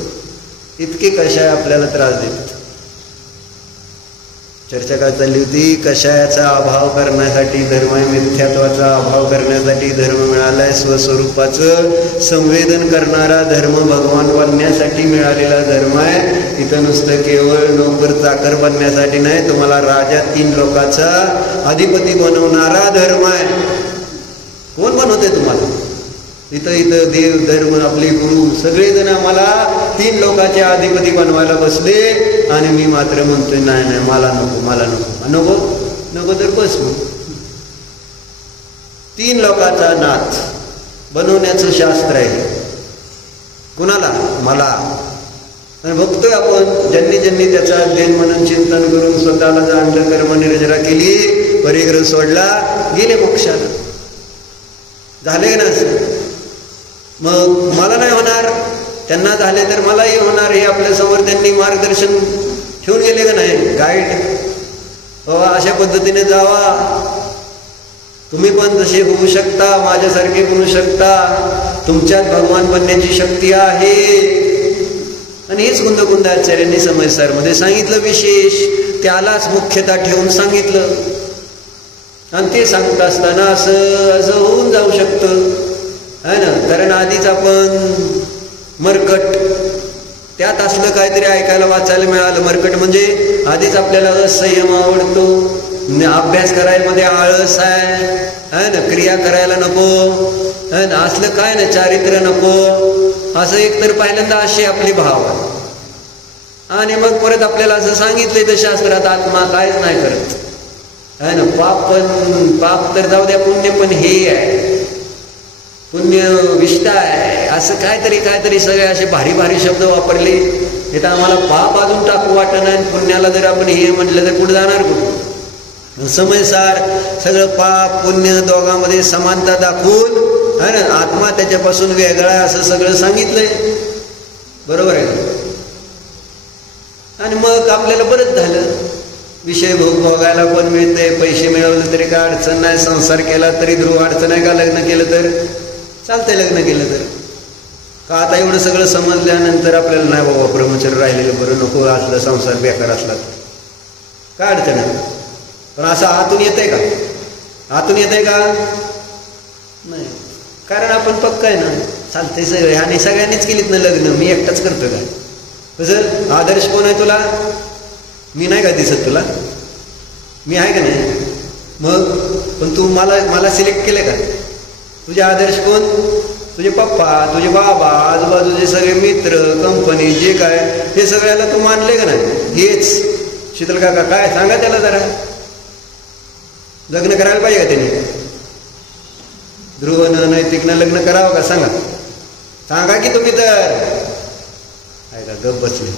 इतके कशाय आपल्याला त्रास देतात. चर्चा काय चालली होती? कशायाचा अभाव करण्यासाठी धर्म आहे, मिथ्यात्वाचा अभाव करण्यासाठी धर्म मिळालाय. स्वस्वरूपाचं संवेदन करणारा धर्म भगवान बनण्यासाठी मिळालेला धर्म आहे. इथं नुसतं केवळ नोकर चाकर बनण्यासाठी नाही, तुम्हाला राजा 3 लोकांचा अधिपती बनवणारा धर्म आहे. कोण बनवते तुम्हाला? इथं देव धर्म आपले गुरु सगळेजण आम्हाला 3 लोकांचे अधिपती बनवायला बसले आणि मी मात्र म्हणतोय नाही नाही मला नको मला नको नको नको तर बस. 3 लोकांचा नाथ बनवण्याचं शास्त्र आहे. कुणाला? मला. आणि बघतोय आपण ज्यांनी ज्यांनी त्याचा अध्ययन मनन चिंतन करून स्वतःला जाणलं, कर्म निर्जरा केली, परिग्रह सोडला, गेले मोक्षाला. झाले ना? मग मला नाही होणार, त्यांना झाले तर मलाही होणार, हे आपल्या समोर त्यांनी मार्गदर्शन ठेवून गेले का नाही, गाईड. अशा पद्धतीने जावा, तुम्ही पण तसे होऊ शकता, माझ्यासारखे बनू शकता, तुमच्यात भगवान बनण्याची शक्ती आहे. आणि हेच कुंदकुंदाचार्यांनी समजसारमध्ये सांगितलं. विशेष त्यालाच मुख्यता ठेवून सांगितलं. आणि ते सांगत असताना असं होऊन जाऊ शकतं है ना. कारण आधीच आपण मरकट, त्यात असलं काहीतरी ऐकायला वाचायला मिळालं. मरकट म्हणजे आधीच आपल्याला असंयम आवडतो, अभ्यास करायमध्ये आळस आहे ना, क्रिया करायला नको है ना, असलं काय ना, चारित्र्य नको, असं एकतर पहिल्यांदा अशी आपली भाव आहे. आणि मग परत आपल्याला असं सांगितलंय तर शास्त्रात आत्मा काहीच नाही करत आहे ना. पाप तर जाऊ द्या, पुण्य पण हे आहे, पुण्य विष्टा आहे, असं काहीतरी सगळे असे भारी भारी शब्द वापरले. हे तर आम्हाला पाप अजून टाकू वाटत नाही, पुण्याला जर आपण हे म्हटलं तर कुठं जाणार कुठं. समयसार सगळं पाप पुण्य दोघांमध्ये समानता दाखवून है ना, आत्मा त्याच्यापासून वेगळा असं सगळं सांगितलंय. बरोबर आहे. आणि मग आपल्याला बरंच झालं, विषय भोगायला पण मिळते, पैसे मिळवले तरी काय अडचण नाही, संसार केला तरी ध्रुव अडचण आहे का, लग्न केलं तर चालतंय, लग्न केलं तर का. आता एवढं सगळं समजल्यानंतर आपल्याला नाही बाबा ब्रह्मचर्य राहिलेलं बरं, नको असलं संसार बेकार असला काय अडचण आहे. पण असं आतून येतंय का, आतून येतंय का नाही, कारण आपण पक्का आहे ना, चालतंय सगळे. आणि सगळ्यांनीच केलीत ना लग्न, मी एकटाच करतो का. कसं आदर्श कोण आहे तुला, मी नाही का दिसत तुला, मी आहे का नाही. मग पण तू मला सिलेक्ट केलं का. तुझे आदर्श कोण, तुझे पप्पा, तुझे बाबा, आजूबाजूचे सगळे मित्र, कंपनी, जे काय हे सगळ्याला तू मानले का नाही. हेच शीतल काका काय सांगा त्याला जरा, लग्न करायला पाहिजे का त्यांनी, ध्रुवनं नैतिकनं लग्न करावं का सांगा, सांगा की तुम्ही तर आहे का. गप बसले.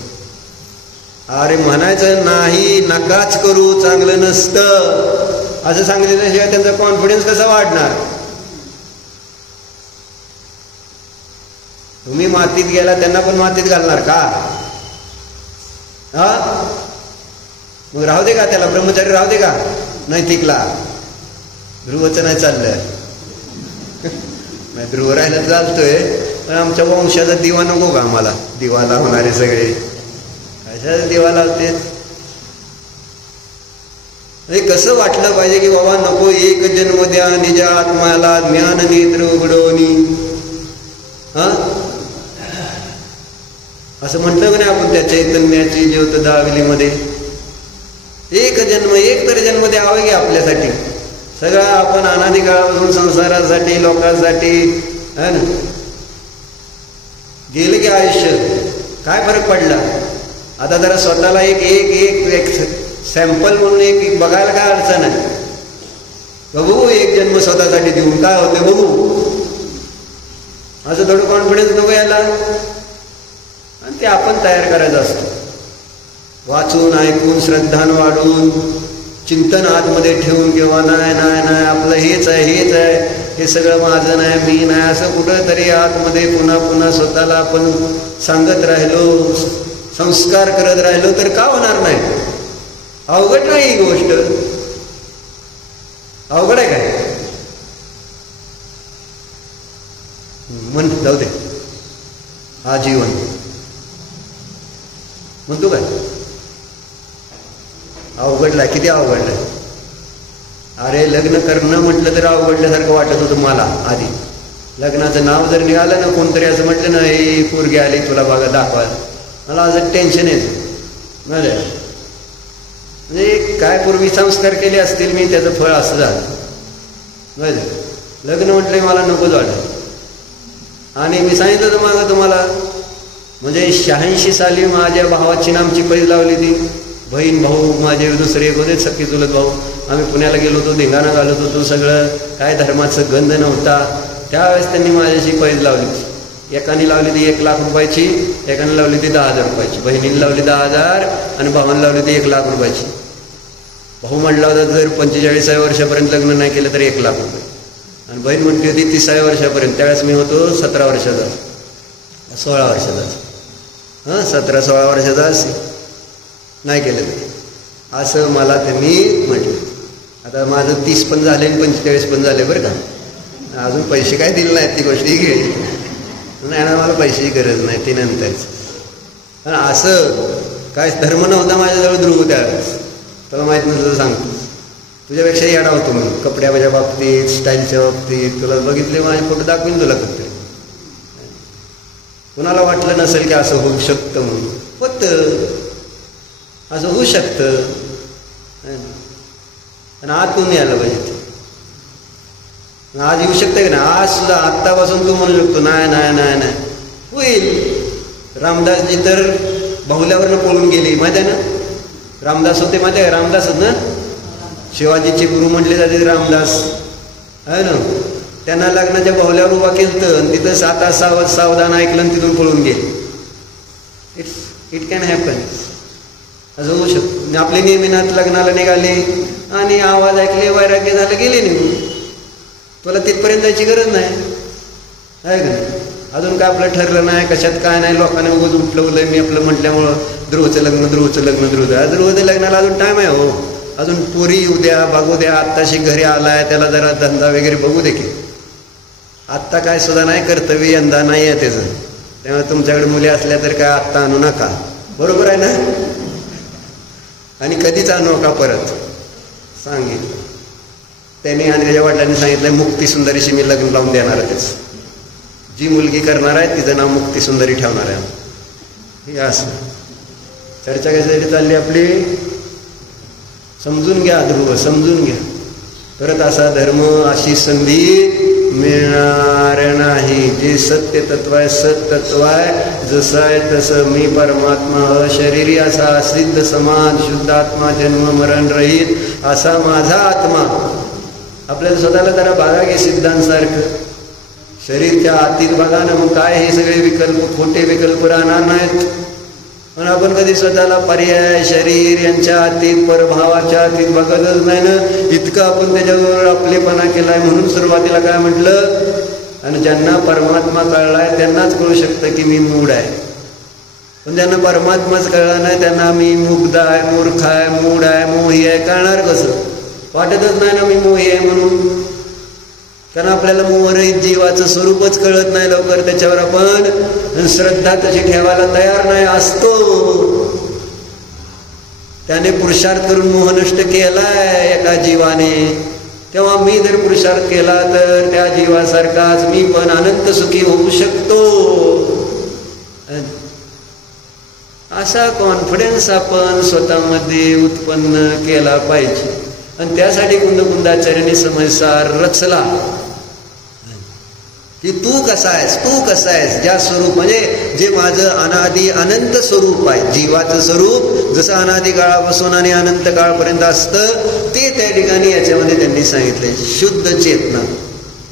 अरे म्हणायचं नाही, नकाच करू, चांगलं नसतं असं सांगितल्याशिवाय त्यांचा कॉन्फिडन्स कसा वाढणार. तुम्ही मातीत गेला, त्यांना पण मातीत घालणार का. हा मग राहू दे का त्याला, ब्रह्मचारी राहू दे का नैतिकला. ध्रुवचं नाही चाललं नाही, ध्रुव राहायला चालतोय, पण आमच्या वंशाचा दिवा नको का आम्हाला, दिवा लावणारे सगळे कशा दिवा लावते. कसं वाटलं पाहिजे की बाबा नको एक जन्म द्या निज आत्म्याला ज्ञान नेत्र उघडवणी. हा असं म्हटलं की नाही आपण त्या चैतन्याची ज्योत दाविलीमध्ये, एक जन्म, एक तर जन्म द्यावा की आपल्यासाठी. सगळा आपण अनादी काळापासून संसारासाठी, लोकांसाठी है ना गेलं की आयुष्य, काय फरक पडला. आता जरा स्वतःला एक सॅम्पल म्हणून एक बघायला काय अडचण आहे. बघू एक जन्म स्वतःसाठी देऊन काय होते बघू, असं थोडं कॉन्फिडन्स नको यायला. आणि ते आपण तयार करायचं असतं, वाचून ऐकून श्रद्धान वाढून चिंतन आतमध्ये ठेवून किंवा नाही नाही नाही आपलं हेच आहे, हे सगळं माझं नाही, मी नाही, असं कुठं तरी आतमध्ये पुन्हा पुन्हा स्वतःला आपण सांगत राहिलो, संस्कार करत राहिलो तर का होणार नाही. अवघड नाही ही गोष्ट, अवघड आहे काय. मन जाऊ दे, हा जीवन म्हणतो काय अवघडला, किती अवघडलं. अरे लग्न करणं म्हटलं तर अवघडल्यासारखं वाटत होतं मला आधी. लग्नाचं नाव जर निघालं ना, कोणतरी असं म्हटलं ना, हे पोरगी आली तुला बघा दाखवा, मला असं टेन्शन येतं. म्हणजे काय पूर्वी संस्कार केले असतील मी, त्याचं फळ असं झालं. लग्न म्हटलं मला नकोच वाटत. आणि मी सांगितलं तर मागं तुम्हाला, म्हणजे 86 साली माझ्या भावाची नामची पैज लावली ती. बहीण भाऊ माझे दुसरे एक होते, सख्खे चुलत भाऊ. आम्ही पुण्याला गेलो होतो, धिंगाणा घालत होतो, सगळं काय धर्माचं गंध नव्हता. त्यावेळेस त्यांनी माझ्याशी पैज लावली. एकाने लावली ती 1 लाख रुपयाची, एकाने लावली ती 10,000 रुपयाची. बहिणीने लावली 10,000 आणि भावाने लावली ती 1 लाख रुपयाची. भाऊ म्हटला होता जर 45व्या वर्षापर्यंत लग्न नाही केलं तर 1 लाख रुपये. आणि बहीण म्हटली होती 30व्या वर्षापर्यंत. त्यावेळेस मी होतो 17 वर्षाचा, 16 वर्षाचा, 17-16 वर्षाचा नाही केलं ते, असं मला त्यांनी म्हटलं. आता माझं 30 पण झाले आणि 45 पण झाले बरं का. अजून पैसे काय दिले नाहीत, ती गोष्टी घे नाही ना, मला पैशाची गरज नाही, ती नंतरच. पण असं काय धर्म नव्हता माझ्याजवळ ध्रुव त्यावेळेस, तुला माहीत नसलं सांगतो. तुझ्यापेक्षा येडा होतो मी कपड्याच्या बाबतीत, स्टाईलच्या बाबतीत. तुला बघितले माझे फोटो दाखवीन तुला कधी. कुणाला वाटलं नसेल की असं होऊ शकतं म्हणून, होतं, असं होऊ शकतं. आणि आतून यायला पाहिजे. आज येऊ शकतं की नाही, आज सुद्धा आत्तापासून तू म्हणू शकतो नाही नाही नाही नाही होईल. रामदासजी तर बाहुल्यावरनं पळून गेली, माहिती आहे ना? रामदास होते, माहिती आहे? रामदासच ना, शिवाजीचे गुरु म्हटले जाते रामदास, आहे ना? त्यांना लग्नाच्या बाहुल्यावर उभा केलं आणि तिथं 7 तास सावधान ऐकलं आणि तिथून पळून गेले. It can happen. असं होऊ शकतो. आपले नेहमीनाथ लग्नाला निघाले आणि आवाज ऐकले, वैराग्य झालं, गेले निघून. तुला तिथपर्यंत जायची गरज नाही, आहे का नाही? अजून काय आपलं ठरलं नाही, कशात काय नाही, लोकांनी उगाच उठलवलंय मी आपलं म्हटल्यामुळं ध्रुवचं लग्न ध्रुवचं लग्नाला अजून टाईम आहे हो. अजून पोरी येऊ द्या, बघू द्या. आत्ताशी घरी आलाय, त्याला जरा धंदा वगैरे बघू दे की. आत्ता काय सुद्धा नाही, कर्तव्य यंदा नाही आहे त्याचं. त्यामुळे तुमच्याकडे मुली असल्या तर काय आत्ता आणू नका, बरोबर आहे ना? आणि कधीच आणू नका परत, सांगितलं त्यांनी. आणि त्याच्या वडिलांनी सांगितलं मुक्ती सुंदरीशी मी लग्न लावून देणार आहे. त्याच जी मुलगी करणार आहे तिचं नाव मुक्ती सुंदरी ठेवणार आहे. हे असं चर्चा कशासाठी चालली आपली, समजून घ्या ध्रुव, समजून घ्या. परत असा धर्म, अशी संधी मिळणार नाही. जे सत्य तत्व आहे, सत्तत्व आहे, जसं आहे तसं. मी परमात्मा, अशरीरी असा असिद्ध समाज, शुद्ध आत्मा, जन्म मरण रहित असा माझा आत्मा. आपल्याला स्वतःला जरा बघा की सिद्धांसारखं. शरीरच्या आतीत बघा ना, मग काय हे सगळे विकल्प, खोटे विकल्प राहणार नाहीत. पण आपण कधी स्वतःला पर्याय, शरीर यांच्या आतीत, परभावाच्या आतीत बघतच नाही ना. इतकं आपण त्याच्यावर आपलेपणा केलाय. म्हणून सुरुवातीला काय म्हटलं, आणि ज्यांना परमात्मा कळलाय त्यांनाच कळू शकतं की मी मूढ आहे. पण ज्यांना परमात्माच कळला नाही त्यांना मी मुग्ध आहे, मूर्ख आहे, मूढ आहे, मोही आहे, कळणार कसं? वाटतच नाही ना मी मोही आहे म्हणून. कारण आपल्याला मोहरहित जीवाचं स्वरूपच कळत नाही लवकर. त्याच्यावर आपण श्रद्धा तशी ठेवायला तयार नाही असतो. त्याने पुरुषार्थ करून मोह नष्ट केलाय एका जीवाने. तेव्हा मी जर पुरुषार्थ केला तर त्या जीवासारखाच मी पण अनंत सुखी होऊ शकतो. असा कॉन्फिडन्स आपण स्वतःमध्ये उत्पन्न केला पाहिजे. आणि त्यासाठी कुंदकुंदाचार्याने समयसार रचला की तू कसा आहेस, तू कसा आहेस, ज्या स्वरूप म्हणजे जे माझं अनादी अनंत स्वरूप आहे, जीवाचं स्वरूप जसं अनादी काळापासून आणि अनंत काळपर्यंत असतं ते त्या ठिकाणी याच्यामध्ये त्यांनी सांगितलंय. शुद्ध चेतना,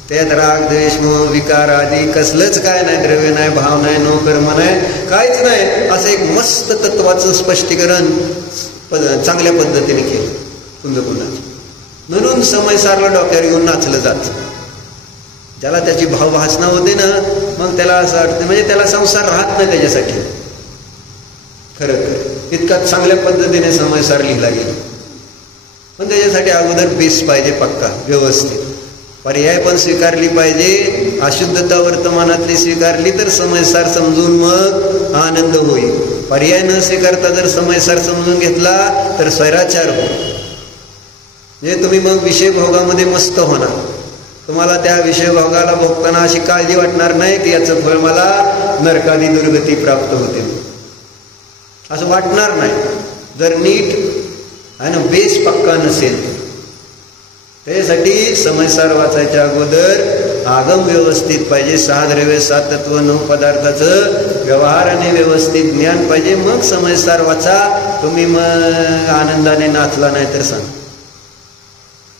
त्यात राग द्वेष मोह विकार आदी कसलंच काय नाही, द्रव्य नाही, भाव नाही, नो कर्म नाही, काहीच नाही. असं एक मस्त तत्वाचं स्पष्टीकरण चांगल्या पद्धतीने केलं कुंदकुंदाचं. म्हणून समयसारला डोक्यावर घेऊन नाचलं जात. ज्याला त्याची भावभासना होते ना, मग त्याला असं वाटतं म्हणजे त्याला संसार राहत नाही त्याच्यासाठी. खरं इतका चांगल्या पद्धतीने समयसार लिहिला गेला. पण त्याच्यासाठी अगोदर बेस पाहिजे पक्का, व्यवस्थित. पर्याय पण स्वीकारली पाहिजे. अशुद्धता वर्तमानातली स्वीकारली तर समयसार समजून मग आनंद होईल. पर्याय न स्वीकारता जर समयसार समजून घेतला तर स्वैराचार होईल. म्हणजे तुम्ही मग विषय भोगामध्ये मस्त होणार. तुम्हाला त्या विषय भोगाला भोगताना अशी काळजी वाटणार नाही की याचं फळ मला नरकादी दुर्गती प्राप्त होते, असं वाटणार नाही. जर नीट आणि बेस पक्का नसेल त्यासाठी समयसार वाचायच्या अगोदर आगम व्यवस्थित पाहिजे. 6 द्रव्य 7 तत्व 9 पदार्थाचं व्यवहाराने व्यवस्थित ज्ञान पाहिजे. मग समयसार वाचा. तुम्ही मग आनंदाने नाचला नाही तर सांग.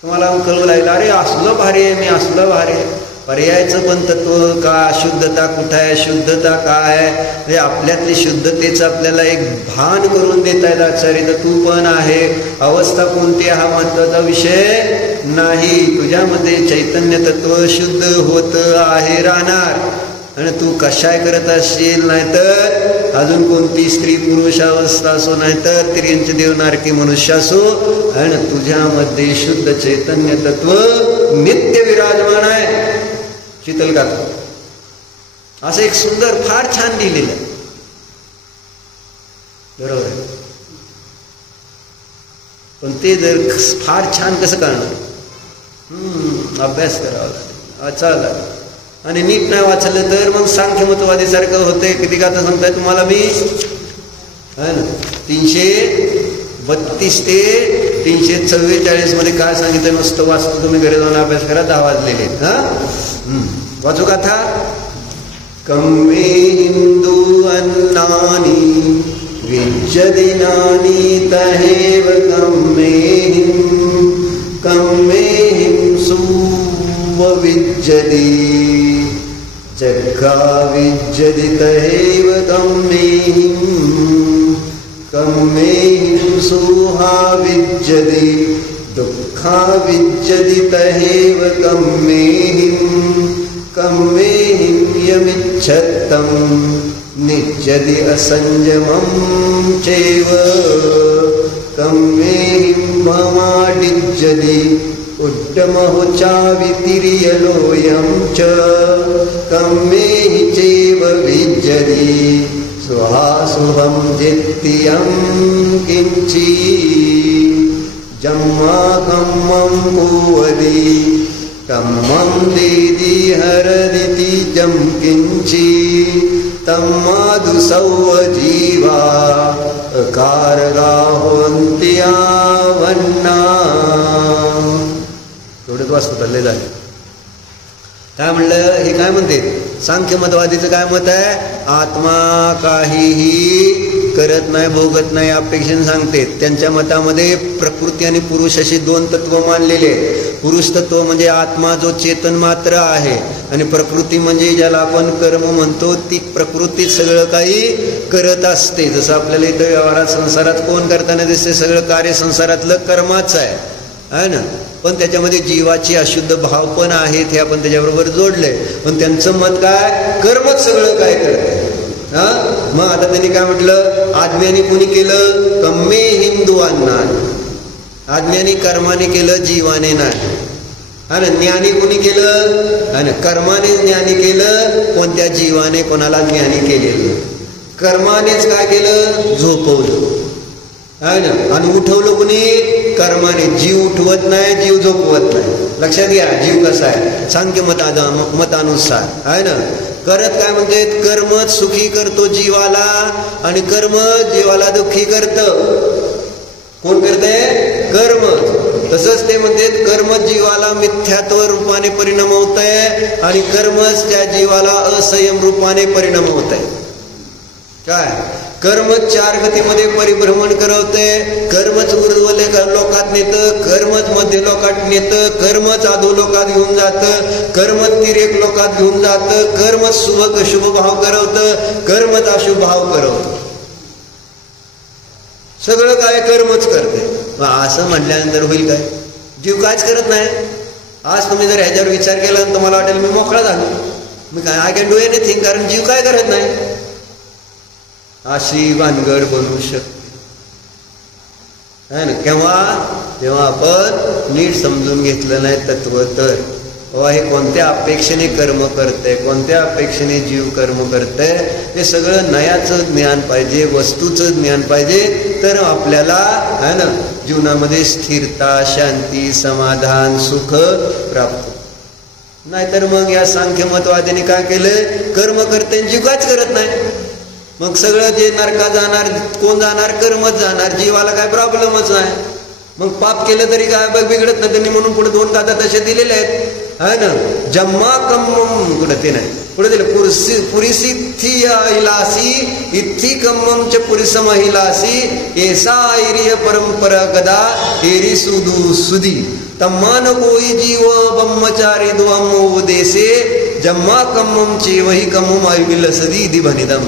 तुम्हाला कळू लागलं अरे असलं भारी आहे, मी असलं भारी आहे. पर्यायचं पण तत्व का, शुद्धता कुठं आहे, शुद्धता काय आहे, म्हणजे आपल्यातली शुद्धतेचं आपल्याला एक भान करून देत आहेत आचार्य. तर तू पण आहे. अवस्था कोणती हा महत्वाचा विषय नाही. तुझ्यामध्ये चैतन्य तत्व शुद्ध होत आहे, राहणार. आणि तू कशाय करत असशील, नाहीतर अजून कोणती स्त्री पुरुष अवस्था असो, नाहीतर तिर्यंच देव नारकी मनुष्य असो, आणि तुझ्यामध्ये शुद्ध चैतन्य तत्व नित्य विराजमान आहे. शीतल का असं एक सुंदर फार छान लिहिलेलं आहे. बरोबर आहे. पण ते जर फार छान कसं करणार, अभ्यास करावा लागेल, वाचावं लागेल. आणि नीट नाही वाचलं तर मग सांख्यमतवादीसारखं होतंय. किती का आता सांगताय तुम्हाला मी, है ना, 332 ते 344 मध्ये काय सांगितलं नुसतं वाचतो. तुम्ही घरी जाऊन अभ्यास करा. 10 वाजलेले. वाचू का था. कम्मे हिंदू अन्नानी विज्जदिनानि तहेव कम्मेहिं सुवविज्जति जग्गा विज्जति तहेव कम्मेहिं सुहा विज्जति दुःखा विज्जति तहेव कम्मेहिं यमिच्छत्तं निज्जति असंयमं चैव कम्मेहिं भवाडिज्जति उड्डमहो चावितिर्यलोऽयं च कम्मेहि चैव विज्जति सुहासुहं जित्यं किञ्चि जम्मा कम्मं कुवदि कम्मं दीदि हरदिति जं किञ्चि तम्मादु सौजीवा अकारगाहोन्त्यावन्ना. थोडंच वाचतो चालले झाले. काय म्हणलं हे काय म्हणते सांख्य मतवादीचं काय मत आहे आत्मा काहीही करत नाही भोगत नाही अपेक्षेने सांगते. त्यांच्या मतामध्ये प्रकृती आणि पुरुष अशी दोन तत्व मानलेले. पुरुष तत्व म्हणजे आत्मा जो चेतन मात्र आहे आणि प्रकृती म्हणजे ज्याला आपण कर्म म्हणतो ती प्रकृती सगळं काही करत असते. जसं आपल्याला इथं व्यवहारात संसारात कोण करताना दिसते सगळं कार्य संसारातलं कर्माच आहे ना. पण त्याच्यामध्ये जीवाची अशुद्ध भाव पण आहेत हे आपण त्याच्याबरोबर जोडले. पण त्यांचं मत काय कर्मच सगळं काय करते. मग आता त्यांनी काय म्हटलं आज्ञानी कुणी केलं कम्मे हिंदुवांना. आज्ञानी कर्माने केलं जीवाने नाही. आणि ज्ञानी कुणी केलं आणि कर्माने ज्ञानी केलं कोणत्या जीवाने कोणाला ज्ञानी केलेलं. कर्मानेच काय केलं झोपवलं आहे ना आणि उठवलं कुणी कर्माने. जीव उठवत नाही जीव झोपवत नाही. लक्षात घ्या जीव कसा आहे सांख्य मतानुसार आहे ना. करत काय म्हणते कर्मच सुखी करतो जीवाला आणि कर्म जीवाला दुःखी करतं. कोण करते कर्म. तसंच ते म्हणते कर्म जीवाला मिथ्यात्व रूपाने परिणाम होत आहे आणि कर्मच त्या जीवाला असंयम रूपाने परिणाम होत आहे. काय कर्म चार गतीमध्ये परिभ्रमण करवते. कर्मच ऊर्ध्व लोकात नेतं कर्मच मध्य लोकात नेतं कर्मच अधो लोकात घेऊन जातं कर्मच तिरेक लोकात घेऊन जातं कर्मच शुभ भाव करवतं कर्मच अशुभ भाव करवतं. सगळं काय कर्मच करते. असं म्हटल्यानंतर होईल काय जीव कायच करत नाही. आज तुम्ही जर ह्याच्यावर विचार केला तर मला वाटेल मी मोकळा झालो. मी काय आय कॅन डू एनिथिंग कारण जीव काय करत नाही. अशी भानगड बनवू शकते ना. केव्हा जेव्हा आपण नीट समजून घेतलं नाही तत्व तर हे कोणत्या अपेक्षेने कर्म करते कोणत्या अपेक्षेने जीव कर्म करते हे सगळं नयाचं ज्ञान पाहिजे वस्तूचं ज्ञान पाहिजे तर आपल्याला है ना जीवनामध्ये स्थिरता शांती समाधान सुख प्राप्त. नाहीतर मग या सांख्य मतवादीने काय केलं कर्म करते जीव काच करत नाही. मग सगळं जे नरकात जाणार कोण जाणार कर्मच जाणार. जीवाला काय प्रॉब्लेमच नाही. मग पाप केलं तरी काय बिघडत नाही. त्यांनी म्हणून पुढे 2 दादा तसे दिलेले आहेत है ना. जम्मा कम्मम कुठं ते नाही पुढे दिलं पुरीसिथी हिलासी इथी कम्मम च पुरीसम हिलासी ऐसा ऐरिय परंपरा गदा एरी सुदू सुदी तम्मान कोई जीव ब्रह्मचारी दुआम देसे जम्मा कम्मम चे वही कम्मम आयुविल सदी दिभनिदम.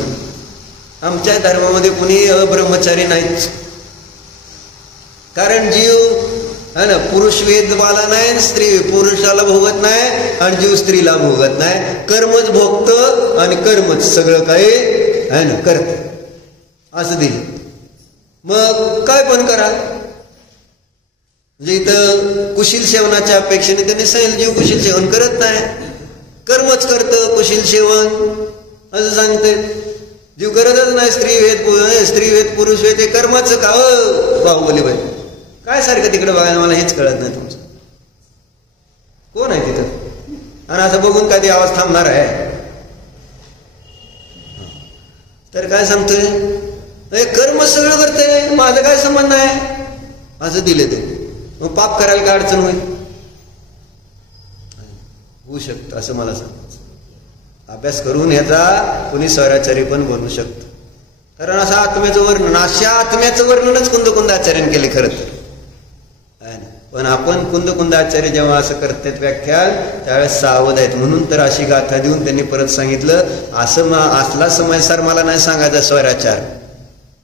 आमच्या धर्मामध्ये कुणी ब्रह्मचारी नाहीच. कारण जीव है ना पुरुष वेदवाला नाही स्त्री पुरुषाला भोगत नाही आणि जीव स्त्रीला भोगत नाही. कर्मच भोगतं आणि कर्मच सगळं काही है ना करत असं दिलं. मग काय पण करा म्हणजे इथं कुशील सेवनाच्या अपेक्षेने त्यांनी सांगितलं जीव कुशील सेवन करत नाही कर्मच करतं कुशील सेवन असं सांगते. जीव करतच नाही स्त्री वेद पुरुष वेद हे कर्माचं का बाहुबली बाई काय सारखं तिकडे बघायला मला हेच कळत नाही. तुमचं कोण आहे तिथं आणि असं बघून कधी आवाज थांबणार आहे. तर काय सांगतोय कर्म सगळं करतंय माझं काय संबंध आहे असं दिले ते. मग पाप करायला काय अडचण होऊ शकतं असं मला सांगायचं. अभ्यास करून ह्याचा कोणी स्वराचारी पण बनू शकतं. कारण असं आत्म्याचं वर्णन, अशा आत्म्याचं वर्णनच कुंद आचार्याने केले खरं तर. पण आपण कुंद आचार्य जेव्हा असं करतात व्याख्यान त्यावेळेस सावध आहेत. म्हणून तर अशी गाथा देऊन त्यांनी परत सांगितलं, असला समयसार मला नाही सांगायचा स्वराचार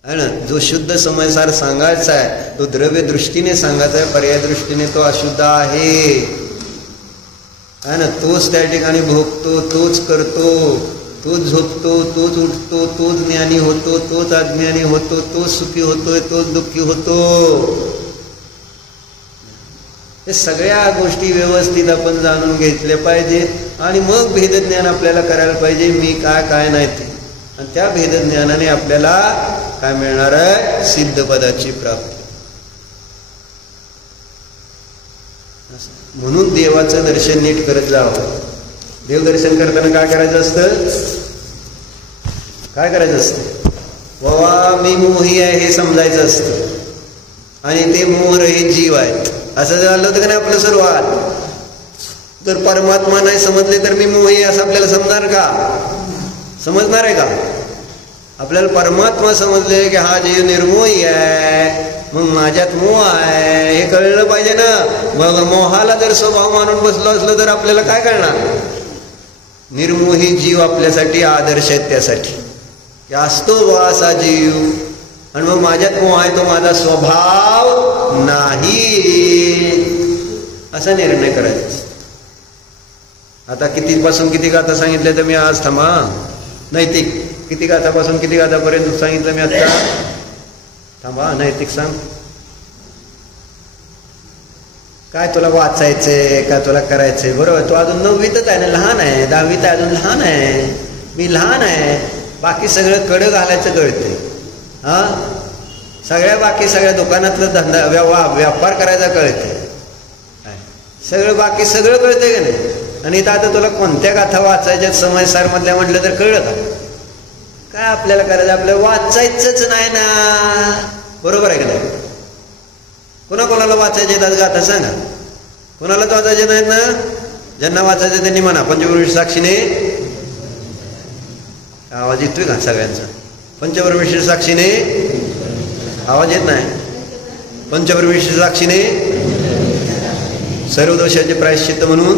आहे ना. जो शुद्ध समयसार सांगायचा आहे तो द्रव्य दृष्टीने सांगायचा आहे, पर्याय दृष्टीने तो अशुद्ध आहे ना. तोच त्या ठिकाणी भोगतो, तोच करतो, तोच झोपतो, तोच उठतो, तोच ज्ञानी होतो, तोच अज्ञानी होतो, तोच सुखी होतोय, तोच दुःखी होतो. हे सगळ्या गोष्टी व्यवस्थित आपण जाणून घेतल्या पाहिजेत आणि मग भेदज्ञान आपल्याला करायला पाहिजे, मी काय नाही ते. आणि त्या भेदज्ञानाने आपल्याला काय मिळणार आहे? सिद्ध पदाची प्राप्ती. म्हणून देवाचं दर्शन नीट करत जावं. देवदर्शन करताना काय करायचं असतं? काय करायचं असतं? बाबा मी मोही आहे हे समजायचं असतं आणि ते मोहरहित जीव आहेत असं झालं होतं का नाही आपलं सुरुवात. तर परमात्मा नाही समजले तर मी मोही असं आपल्याला समजणार का? समजणार आहे का? आपल्याला परमात्मा समजले की हा जीव निर्मोही आहे, मग माझ्यात मोह आहे हे कळलं पाहिजे ना. मग मोहाला जर स्वभाव मानून बसलो असलो तर आपल्याला काय कळणार? निर्मोही जीव आपल्यासाठी आदर्श आहे, त्यासाठी की असतो असा जीव. आणि मग माझ्यात मोह आहे तो माझा स्वभाव नाही असा निर्णय करायचा. आता कितीपासून किती गाथा सांगितल्या तर मी आज थांबा. नैतिक किती गाथापासून किती गाथापर्यंत सांगितलं मी आता? थांबा. नैतिक सांग. काय तुला वाचायचंय का तुला करायचंय? बरोबर, तो अजून 9वीतच आहे ना, लहान आहे. 10वीत आहे, अजून लहान आहे. मी लहान आहे. बाकी सगळं कडं घालायचं कळते. बाकी सगळ्या दुकानातलं धंदा व्यापार करायचा कळते. सगळं बाकी सगळं कळतंय का नाही? आणि इथं आता तुला कोणत्या गाथा वाचायच्या समयसार मधल्या म्हटलं तर कळलं का? काय आपल्याला करायचं? आपल्याला वाचायचंच नाही ना. बरोबर आहे का नाही? कोणाकोणाला वाचायचे आहेत गाथा सांगा. कोणालाच वाचायचे नाहीत ना? ज्यांना वाचायचं त्यांनी म्हणा. पंचब्रह्मविष्णू साक्षीने आवाज येतोय का सगळ्यांचा? पंचब्रह्मविष्णू साक्षीने आवाज येत नाही. पंचब्रह्मविष्णू साक्षीने सर्व दोषाचे प्रायश्चित्त म्हणून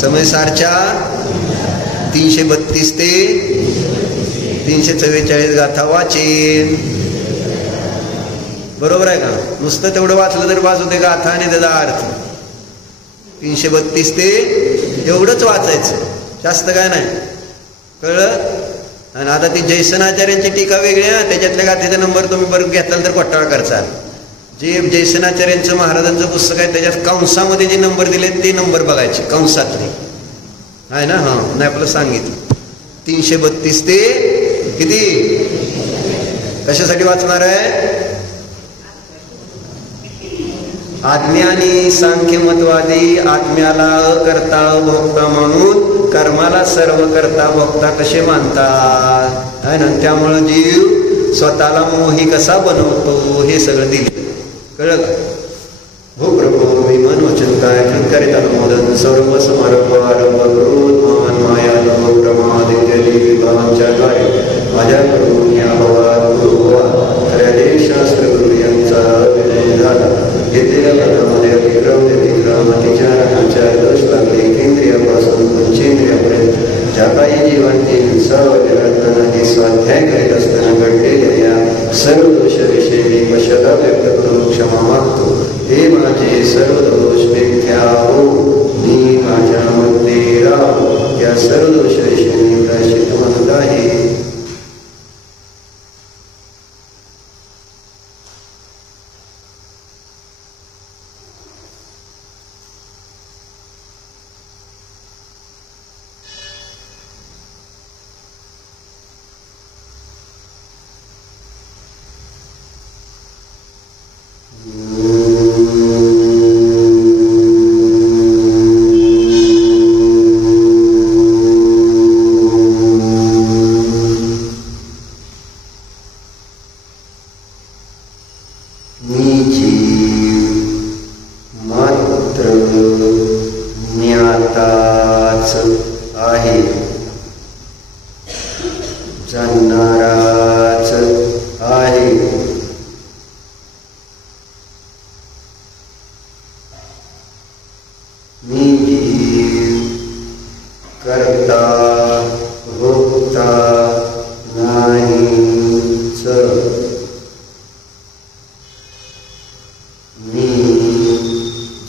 समयसारच्या 332 ते 344 गाथा वाचेन. बरोबर आहे का? नुसतं तेवढं वाचलं तर वाच होते गाथा आणि त्याचा अर्थ. 332 ते एवढंच वाचायचं, जास्त काय नाही. कळलं? आणि आता ती जयसनाचार्यांची टीका वेगळी आहे. त्याच्यातल्या गाथेचा नंबर तुम्ही बरं घेतला तर घोटाळा करचाल. जे जयसनाचार्यांचं महाराजांचं पुस्तक आहे त्याच्यात कंसामध्ये जे नंबर दिले ते नंबर बघायचे, कंसातले आहे ना. नाही आपलं सांगितलं 332 ते किती कशासाठी वाचणार आहे? अज्ञानी सांख्यमतवादी आत्म्याला अकर्ता भोक्ता म्हणून कर्माला सर्व करता भोक्ता कसे मानतात आहे ना. त्यामुळं जीव स्वतःला मोही कसा बनवतो हे सगळं दिले. कळलं का? हो प्रभो मी मनोचिंताय किंकरित अनुमोदन सर्व समारंभ आरंभ क्रोध मान माया लोभ प्रमाद इत्यादी विभागांच्या द्वारे माझ्याकडून या भवात गुरु भवा खऱ्या शास्त्र गुरु यांचा विनय झाला. घेतलेल्या पदामध्ये विक्रम तिच्या राहाच्या दोष लागले. केंद्रियापासून पंचेंद्रियापर्यंत ज्या काही जीवांची सर्व निरंतनाने स्वाध्याय करीत असताना घडलेल्या या सर्व दोषाविषयी मी कशाला व्यक्त करून क्षमा मागतो. हे माझे सर्व दोष मिथ्या हो, मी माझ्यामध्ये राहो. या सर्व दोषाविषयी मी प्रायश्चित्त म्हणत आहे. आहे. जाणणारा मी जीव करता भोगता नाहीच. मी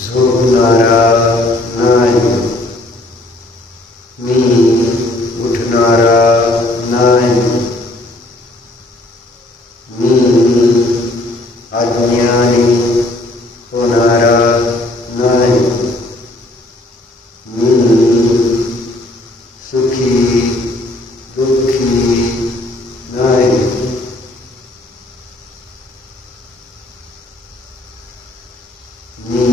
झोपणारा नाही, मी उठणारा नाही, मी अज्ञानी होणारा नाही, मी सुखी दुःखी नाही. मी